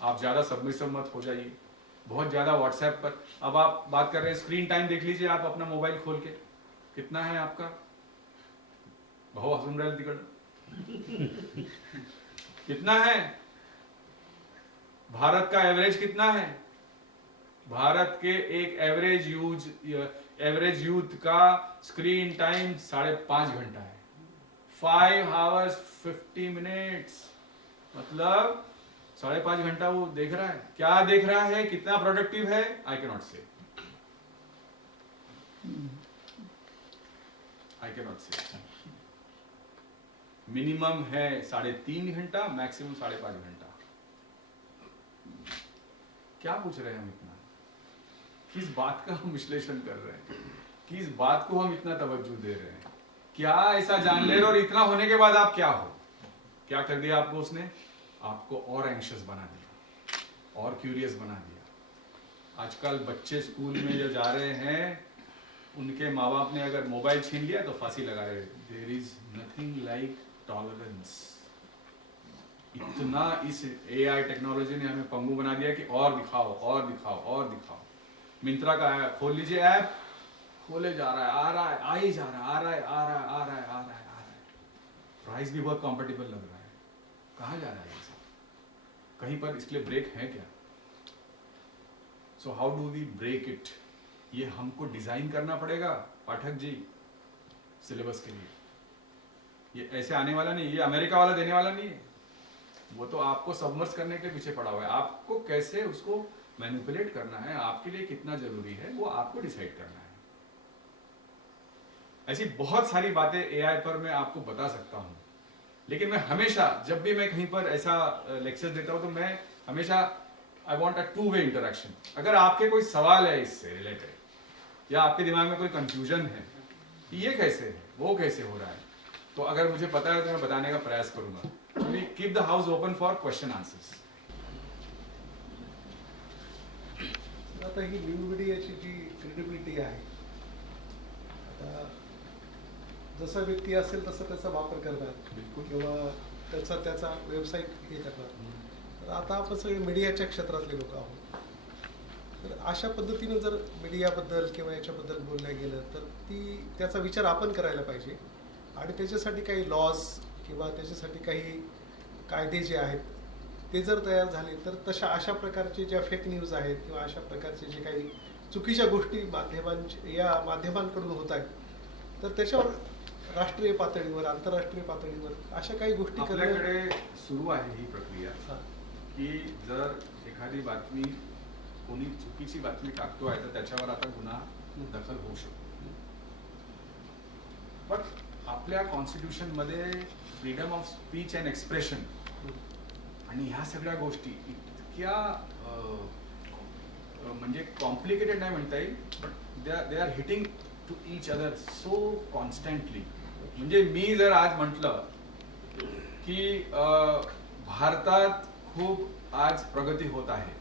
आप ज्यादा सबमिसिव मत हो जाइए, बहुत ज्यादा व्हाट्सएप पर। अब आप बात कर रहे हैं स्क्रीन टाइम, देख लीजिए आप अपना मोबाइल खोल के, कितना है आपका? बहुत सुन रहे तिकड़ कितना है? भारत का एवरेज कितना है? भारत के एक एवरेज यूथ का स्क्रीन टाइम 5.5 घंटा है, 5 hours 50 minutes। मतलब 5.5 घंटा वो देख रहा है। क्या देख रहा है, कितना प्रोडक्टिव है, आई कैन नॉट से, आई कैन नॉट से। मिनिमम है 3.5 घंटा, मैक्सिमम 5.5 घंटा। क्या पूछ रहे हैं हम इतना? किस बात का हम विश्लेषण कर रहे हैं, किस बात को हम इतना तवज्जो दे रहे हैं? क्या ऐसा जान ले रहे, और इतना होने के बाद आप क्या हो? क्या कर दिया आपको उसने? आपको और एंग्शियस बना दिया, और क्यूरियस बना दिया। आजकल बच्चे स्कूल में जो जा रहे हैं, उनके माँ बाप ने अगर मोबाइल छीन लिया तो फांसी लगा रहे। There is nothing like tolerance. इतना इस एआई टेक्नोलॉजी ने हमें पंगु बना दिया कि और दिखाओ, और दिखाओ, और दिखाओ। मिंत्रा का ऐप खोल लीजिए, ऐप खोले जा रहा है, आ रहा है, आ ही जा रहा है, आ रहा है, आ रहा है, आ रहा है, आ रहा है, आ रहा है। प्राइस भी बहुत कॉम्पिटेबल लग रहा है। कहाँ जा रहा है ये सब? कहीं पर इसके लिए ब्रेक है क्या? So how do we break it? ये हमको डिजाइन करना पड़ेगा पाठक जी, सिलेबस के लिए। ये ऐसे आने वाला नहीं, ये अमेरिका वाला देने वाला नहीं है। वो तो आपको सबमर्स करने के पीछे पड़ा हुआ है। आपको कैसे उसको मैनिपुलेट करना है, आपके लिए कितना जरूरी है, वो आपको डिसाइड करना है। ऐसी बहुत सारी बातें एआई पर मैं आपको बता सकता हूँ, लेकिन मैं हमेशा जब भी मैं कहीं पर ऐसा लेक्चर देता हूँ तो मैं हमेशा I want a 2-way interaction. अगर आपके कोई सवाल है इससे रिलेटेड, या आपके दिमाग में कोई कंफ्यूजन है कि ये कैसे है, वो कैसे हो रहा है, तो अगर मुझे पता है तो मैं बताने का प्रयास करूंगा। Keep the house open for question answers. आता ही न्यू मीडियाची जी क्रेडिबिलिटी आहे, आता जसा व्यक्ती असेल तसा त्याचा वापर करतात बिलकुल। किंवा त्याचा वेबसाईट हे करतात। तर आता आपण सगळे मीडियाच्या क्षेत्रातले लोक आहोत, तर अशा पद्धतीनं जर मीडियाबद्दल किंवा याच्याबद्दल बोललं गेलं तर त्याचा विचार आपण करायला पाहिजे, आणि त्याच्यासाठी काही लॉज किंवा त्याच्यासाठी काही कायदे जे आहेत ते जर तयार झाले तर अशा प्रकारचे ज्या फेक न्यूज आहेत किंवा अशा प्रकारचे जे काही चुकीच्या गोष्टी माध्यमांकडून होत आहेत, तर त्याच्यावर राष्ट्रीय पातळीवर, आंतरराष्ट्रीय पातळीवर अशा काही गोष्टी आपल्याकडे सुरू आहे ही प्रक्रिया की जर एखादी बातमी कोणी चुकीची बातमी टाकतो आहे तर त्याच्यावर आता गुन्हा दाखल होऊ शकतो। पण आपल्या कॉन्स्टिट्यूशन मध्ये freedom of speech and expression आणि ह्या सगळ्या गोष्टी इतक्या म्हणजे कॉम्प्लिकेटेड नाही म्हणता येईल, but they are hitting to each other so constantly. म्हणजे मी जर आज म्हटलं की भारतात खूप आज प्रगती होत आहे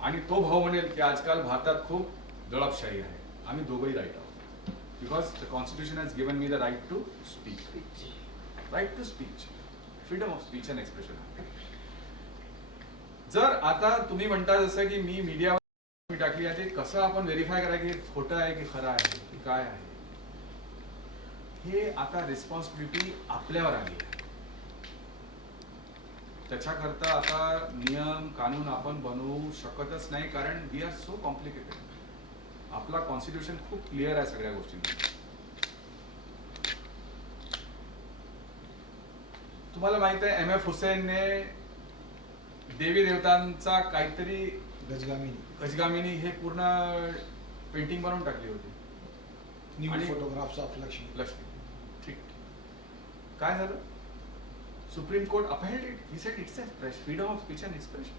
आणि तो भाऊ म्हणेल की आजकाल भारतात खूप दडपशाही आहे, आम्ही दोघंही राईट आहोत, because the constitution has given me the right to speak. Right to speech, freedom of speech and expression. जर आता तुम्ही म्हणता जसं की मी मीडियावर टाकली आहे, ते कसं आपण व्हेरीफाय करायचं की खोटं आहे की खरं आहे की काय आहे, हे आता रिस्पॉन्सिबिलिटी आपल्यावर आली आहे. त्याच्याकरता आता नियम कानून आपण बनवू शकतच नाही, कारण वी आर सो कॉम्प्लिकेटेड. आपला कॉन्स्टिट्यूशन खूप क्लिअर आहे सगळ्या गोष्टींमध्ये. तुम्हाला माहित आहे एम.एफ. हुसेनने देवी देवतांचा काहीतरी गजगामिनी हे पूर्ण पेंटिंग बनवून टाकली होती. न्यू आणि- फोटोग्राफ्स ऑफ लक्ष्मी. ठीक. काय झालं? Supreme court upheld it. He said it's a freedom of speech and expression.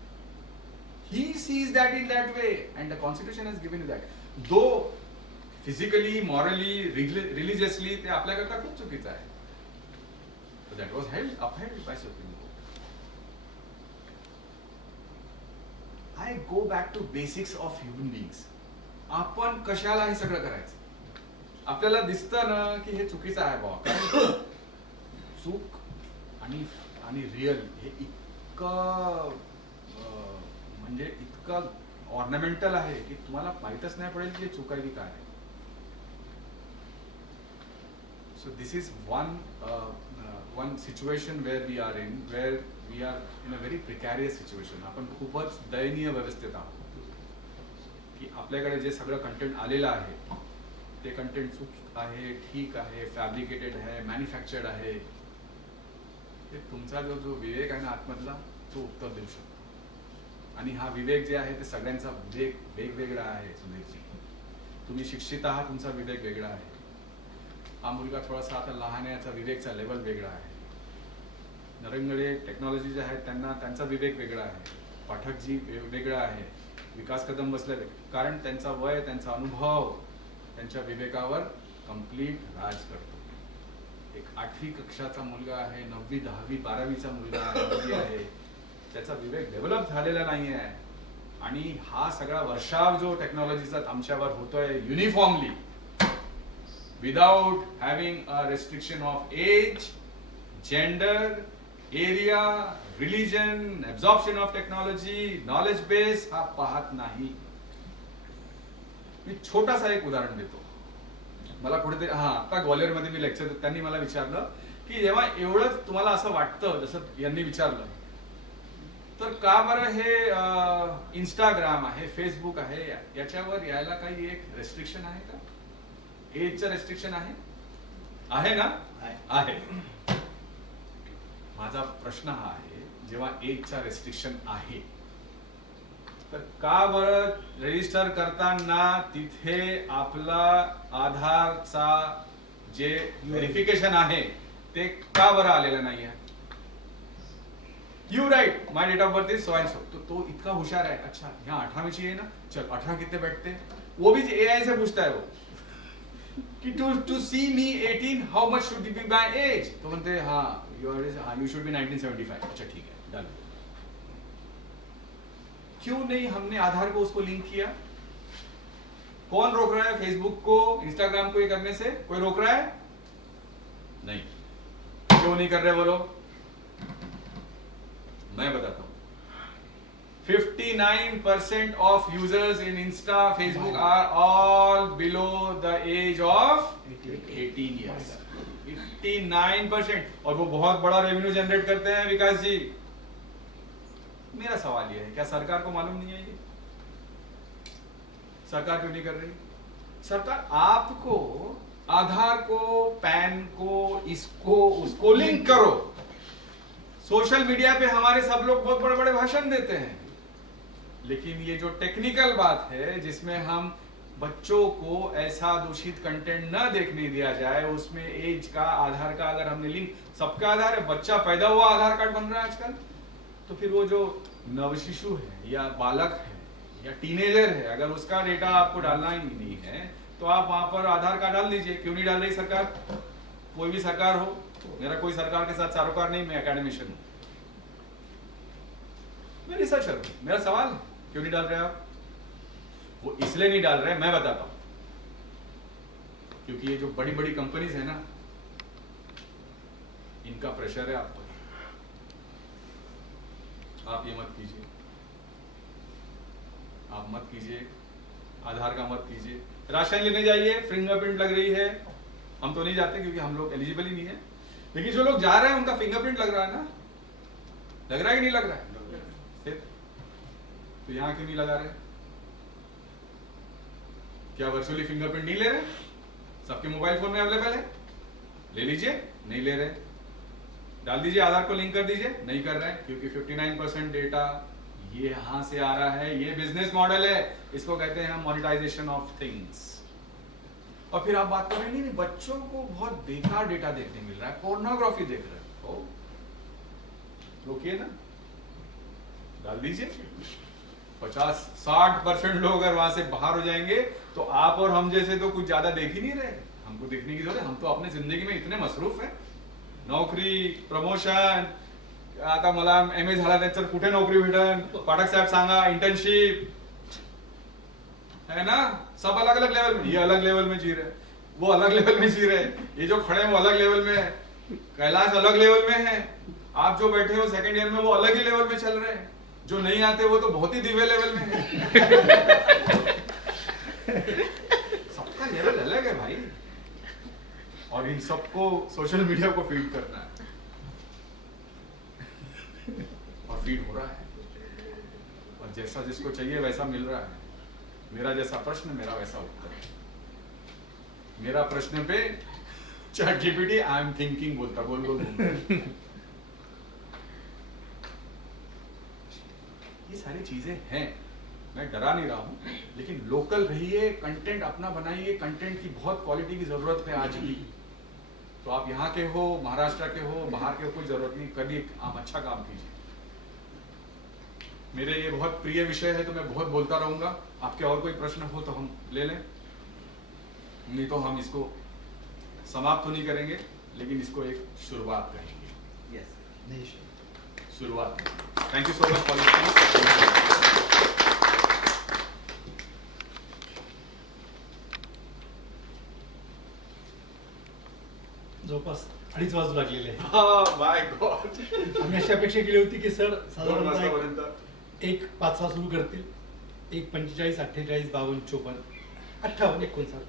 He sees that in that way, and the constitution has given you that. Though physically, morally, religiously ते आपल्याकरता खूप चुकीचं आहे. But that was upheld by Supreme Court. I go back to basics of human beings. आपण कशाला हे सगळं करायचं? आपल्याला दिसतं ना की हे चुकीचं आहे बाबा, कारण चूक आणि रिअल हे इतकं म्हणजे इतकं ऑर्नामेंटल आहे की तुम्हाला माहीतच नाही पडेल की चूक आहे की काय. So this is one situation where we are in a very precarious situation. आपण खूपच दयनीय व्यवस्थेत आहोत की आपल्याकडे जे सगळं कंटेंट आलेलं आहे ते कंटेंट चूक आहे, ठीक आहे, फॅब्रिकेटेड आहे, मॅन्युफॅक्चर्ड आहे. ते तुमचा जो विवेक आहे ना आतमधला, तो उत्तर देऊ शकतो. आणि हा विवेक जे आहे ते सगळ्यांचा विवेक वेगवेगळा आहे. सुधीरजी, तुम्ही शिक्षित आहात, तुमचा विवेक वेगळा आहे. हा मुलगा थोडासा आता लहान आहे, याचा विवेकचा लेवल वेगळा आहे. नरंगडे टेक्नॉलॉजी जे आहेत त्यांचा विवेक वेगळा आहे. पाठकजी वेगळा आहे. विकास कदम बसले, कारण त्यांचा वय, त्यांचा अनुभव त्यांच्या विवेकावर कंप्लीट राज करतो. एक 8वी कक्षाचा मुलगा आहे, 9वी 10वी 12वीचा मुलगा आहे, त्याचा विवेक डेव्हलप झालेला नाही आहे. आणि हा सगळा वर्षाव जो टेक्नॉलॉजीचा आमच्यावर होतोय uniformly, without having a restriction of age, gender, area, religion, absorption of technology, knowledge base हा पाहत नाही. मी छोटासा एक उदाहरण देतो. मला कुठेतरी आता ग्वालियरमध्ये मी लेक्चर, त्यांनी मला विचारलं की जेव्हा एवढं तुम्हाला असं वाटतं जसं यांनी विचारलं, तर का बरं हे इंस्टाग्राम आहे, फेसबुक आहे, याच्यावर यायला काही एक रेस्ट्रिक्शन आहे का? एजचं रेस्ट्रिक्शन आहे ना? आहे. माझा प्रश्न हा आहे, जेव्हा एजचा रेस्ट्रिक्शन आहे तर का बरं रजिस्टर करताना तिथे आपला आधारचा जे व्हेरिफिकेशन आहे ते का बरं आलेलं नाही आहे? You write, my date of birth is so and so. तो इतना हुशार है. अच्छा, यहाँ 18 चाहिए ना, चल 18 कितने बैठते, वो भी एआई से पूछता है वो कि to see me 18 how much should be my age. तो बोलते हाँ यू शुड बी 1975. अच्छा ठीक है, डन. क्यों नहीं हमने आधार को उसको लिंक किया? कौन रोक रहा है फेसबुक को, इंस्टाग्राम को ये करने से? कोई रोक रहा है? नहीं. क्यों नहीं कर रहे वो लोग? मैं बताता हूं. 59% of users in Insta, Facebook are all below the age of 18 years. 59%. और वो बहुत बड़ा रेवेन्यू जनरेट करते हैं विकास जी. मेरा सवाल ये है, क्या सरकार को मालूम नहीं है ये? सरकार क्यों नहीं कर रही? सरकार आपको आधार को, पैन को, इसको उसको लिंक करो. सोशल मीडिया पे हमारे सब लोग बहुत बड़े बड़े भाषण देते हैं, लेकिन ये जो टेक्निकल बात है जिसमें हम बच्चों को ऐसा दूषित कंटेंट न देखने दिया जाए, उसमें एज का, आधार का अगर हमने लिंक, सबका आधार है, बच्चा पैदा हुआ आधार कार्ड बन रहा है आजकल, तो फिर वो जो नवशिशु है या बालक है या टीनेजर है, अगर उसका डेटा आपको डालना ही नहीं है तो आप वहां पर आधार कार्ड डाल दीजिए. क्यों नहीं डाल रही सरकार? कोई भी सरकार हो, मेरा कोई सरकार के साथ सरोकार नहीं, मैं एकेडमिशियन हूं, मैं रिसर्चर हूं. मेरा सवाल है, क्यों नहीं डाल रहे आप? वो इसलिए नहीं डाल रहे, मैं बताता हूं. क्योंकि ये जो बड़ी बड़ी कंपनीज है ना, इनका प्रेशर है आप पर, आप ये मत कीजिए, आप मत कीजिए, आधार का मत कीजिए, राशन लेने जाइए फिंगरप्रिंट लग रही है, हम तो नहीं जाते क्योंकि हम लोग एलिजिबल ही नहीं है, लेकिन जो लोग जा रहे हैं उनका फिंगरप्रिंट लग रहा है ना, लग रहा है कि नहीं लग रहा है? फिर तो यहाँ क्यों नहीं लगा रहे? क्या वर्चुअली फिंगरप्रिंट नहीं ले रहे? सबके मोबाइल फोन में अवेलेबल है, ले लीजिए। नहीं ले रहे, डाल दीजिए, आधार को लिंक कर दीजिए, नहीं कर रहे हैं क्योंकि 59% डेटा ये यहां से आ रहा है। ये बिजनेस मॉडल है, इसको कहते हैं मोनेटाइजेशन ऑफ थिंग्स। और फिर आप बात कर रहे हैं नहीं, बच्चों को बहुत बेकार डेटा देखने मिल रहा है, पोर्नोग्राफी देख रहे हो, रोकिए ना, डाल दीजिए। 50-60% लोग अगर वहां से बाहर हो जाएंगे तो आप और हम जैसे तो कुछ ज्यादा देख ही नहीं रहे। हमको देखने की जरूरत है, हम तो अपने जिंदगी में इतने मसरूफ हैं, नोकरी, प्रमोशन, आता मला MA झाला त्याच्यात कुठे नोकरी भेटन, पाठक साहेब सांगा, इंटर्नशिप है ना, सब अलग अलग लेवल में। ये अलग लेवल में जी रहे, वो अलग लेवल में जी रहे, ये जो खड़े हैं वो अलग लेवल में है, कैलाश अलग लेवल में है, आप जो बैठे हो सेकंड ईयर में वो अलग ही लेवल में चल रहे हैं, जो नहीं आते वो तो बहुत ही दिव्य लेवल में है। सबका लेवल अलग है भाई, और इन सबको सोशल मीडिया को फीड करना है, और फीड हो रहा है, और जैसा जिसको चाहिए वैसा मिल रहा है। मेरा जैसा प्रश्न मेरा वैसा उत्तर। मेरा प्रश्न पे chat GPT I am thinking बोलता, बोल बोल बोल। ये सारी चीजें हैं, मैं डरा नहीं रहा हूं, लेकिन लोकल रहिए, कंटेंट अपना बनाइए। कंटेंट की बहुत क्वालिटी की जरूरत है आज भी। तो आप यहाँ के हो, महाराष्ट्र के हो, बाहर के हो, कोई जरूरत नहीं, कभी आप अच्छा काम कीजिए। मेरे ये बहुत प्रिय विषय है तो मैं बहुत बोलता रहूंगा। आपके और कोई प्रश्न हो तो हम ले लें, नहीं तो हम इसको समाप्त तो नहीं करेंगे, लेकिन इसको एक शुरुआत करेंगे। यस, शुरुआत। Thank you so much for listening. जवळपास 2:30 वाजू लागलेले आहे. माय गॉड, आम्ही अशी अपेक्षा केली होती की सर 2 साधारणतः वाजतापर्यंत 1:05 सुरू करतील, 1:45, 48, 52, 54, 58, 59,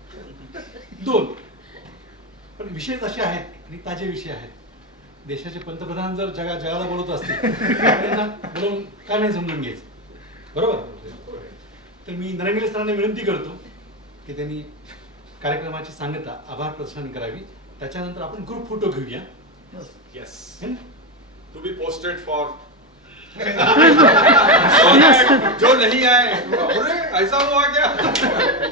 2. पण विषयच असे आहेत आणि ताजे विषय आहेत. देशाचे पंतप्रधान जर जगाला बोलत असतील तर त्यांना बोलवून का नाही समजून घ्यायचं, बरोबर? तर मी नरंगले सरांना विनंती करतो की त्यांनी कार्यक्रमाची सांगता आभार प्रदर्शन करावी, त्याच्यानंतर आपण ग्रुप फोटो घेऊया. यस, है ना? टू बी पोस्टेड फॉर जो नहीं आए, अरे ऐसा हुआ क्या?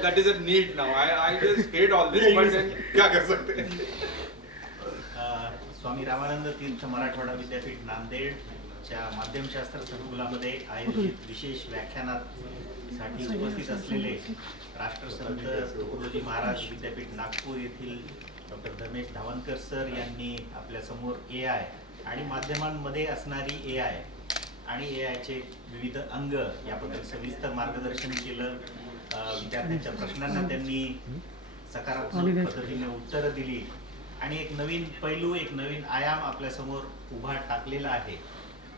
That is a need now. I just hate all this, but क्या कर सकते हैं। स्वामी रामानंद तीर्थ मराठवाडा विद्यापीठ नांदेडच्या माध्यमशास्त्र संकुलामध्ये आयोजित विशेष व्याख्यानासाठी उपस्थित असलेले राष्ट्रसंत तुकडोजी महाराज विद्यापीठ नागपूर येथील डॉक्टर धर्मेश धावनकर सर यांनी आपल्यासमोर AI आणि माध्यमांमध्ये असणारी AI आणि AIचे विविध अंग याबद्दल सविस्तर मार्गदर्शन केलं. विद्यार्थ्यांच्या प्रश्नांना त्यांनी सकारात्मक पद्धतीने उत्तरं दिली आणि एक नवीन पैलू, एक नवीन आयाम आपल्यासमोर उभा टाकलेला आहे.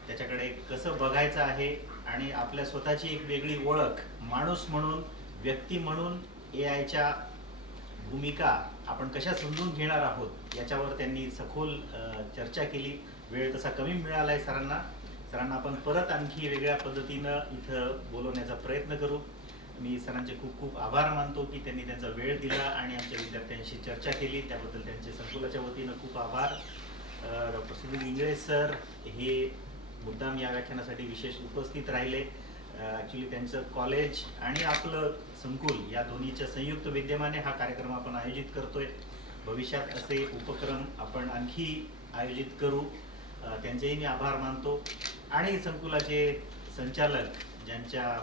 त्याच्याकडे कसं बघायचं आहे आणि आपल्या स्वतःची एक वेगळी ओळख माणूस म्हणून, व्यक्ती म्हणून AIच्या भूमिका आपण कशा समजून घेणार आहोत याच्यावर त्यांनी सखोल चर्चा केली. वेळ तसा कमी मिळाला आहे सरांना आपण परत आणखी वेगळ्या पद्धतीनं इथं बोलवण्याचा प्रयत्न करू. मी सरांचे खूप खूप आभार मानतो की त्यांनी त्यांचा वेळ दिला आणि आमच्या विद्यार्थ्यांशी चर्चा केली, त्याबद्दल त्यांचे संकुलाच्या वतीनं खूप आभार. डॉक्टर सुनील इंगळे सर हे मुद्दाम या व्याख्यानासाठी विशेष उपस्थित राहिले. ॲक्च्युली त्यांचं कॉलेज आणि आपलं संकुल या दोन्हीच्या संयुक्त विद्यमाने हा कार्यक्रम आपण आयोजित करतोय. भविष्यात असे उपक्रम आपण आणखी आयोजित करू. त्यांचेही मी आभार मानतो. आणि संकुलाचे संचालक ज्यांच्या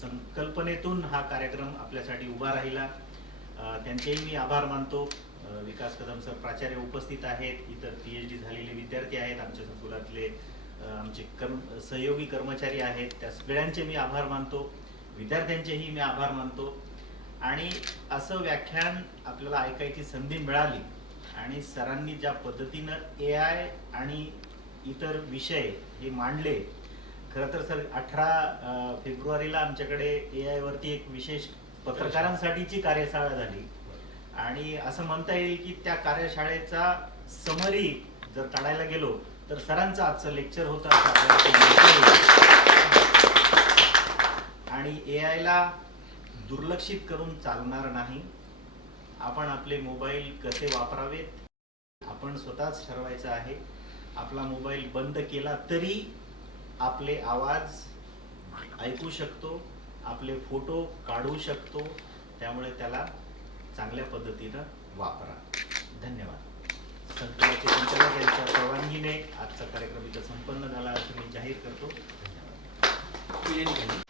संकल्पनेतून हा कार्यक्रम आपल्यासाठी उभा राहिला त्यांचेही मी आभार मानतो. विकास कदम सर प्राचार्य उपस्थित आहेत, इतर PhD झालेले विद्यार्थी आहेत, आमच्या संकुलातले आमचे सहयोगी कर्मचारी आहेत, त्या सगळ्यांचे मी आभार मानतो. विद्यार्थ्यांचेही मी आभार मानतो. आणि असं व्याख्यान आपल्याला ऐकायची संधी मिळाली आणि सरांनी ज्या पद्धतीनं AI आणि इतर विषय हे मांडले, खरं तर सर 18 फेब्रुवारीला आमच्याकडे AI वरती एक विशेष पत्रकारांसाठीची कार्यशाळा झाली आणि असं म्हणता येईल की त्या कार्यशाळेचा समरी जर काढायला गेलो तर सरांचं आजचं लेक्चर होतं असं आपल्याला ते म्हणता येईल. आणि AI ला दुर्लक्षित करून चालणार नाही. आपण आपले मोबाईल कसे वापरावेत आपण स्वतःच ठरवायचं आहे. आपला मोबाईल बंद केला तरी आपले आवाज ऐकू शकतो, आपले फोटो काढू शकतो, त्यामुळे त्याला चांगल्या पद्धतीनं वापरा. धन्यवाद. संकुलाचे संचालक यांच्या परवानगीने आजचा कार्यक्रम इथं संपन्न झाला असं मी जाहीर करतो. धन्यवाद.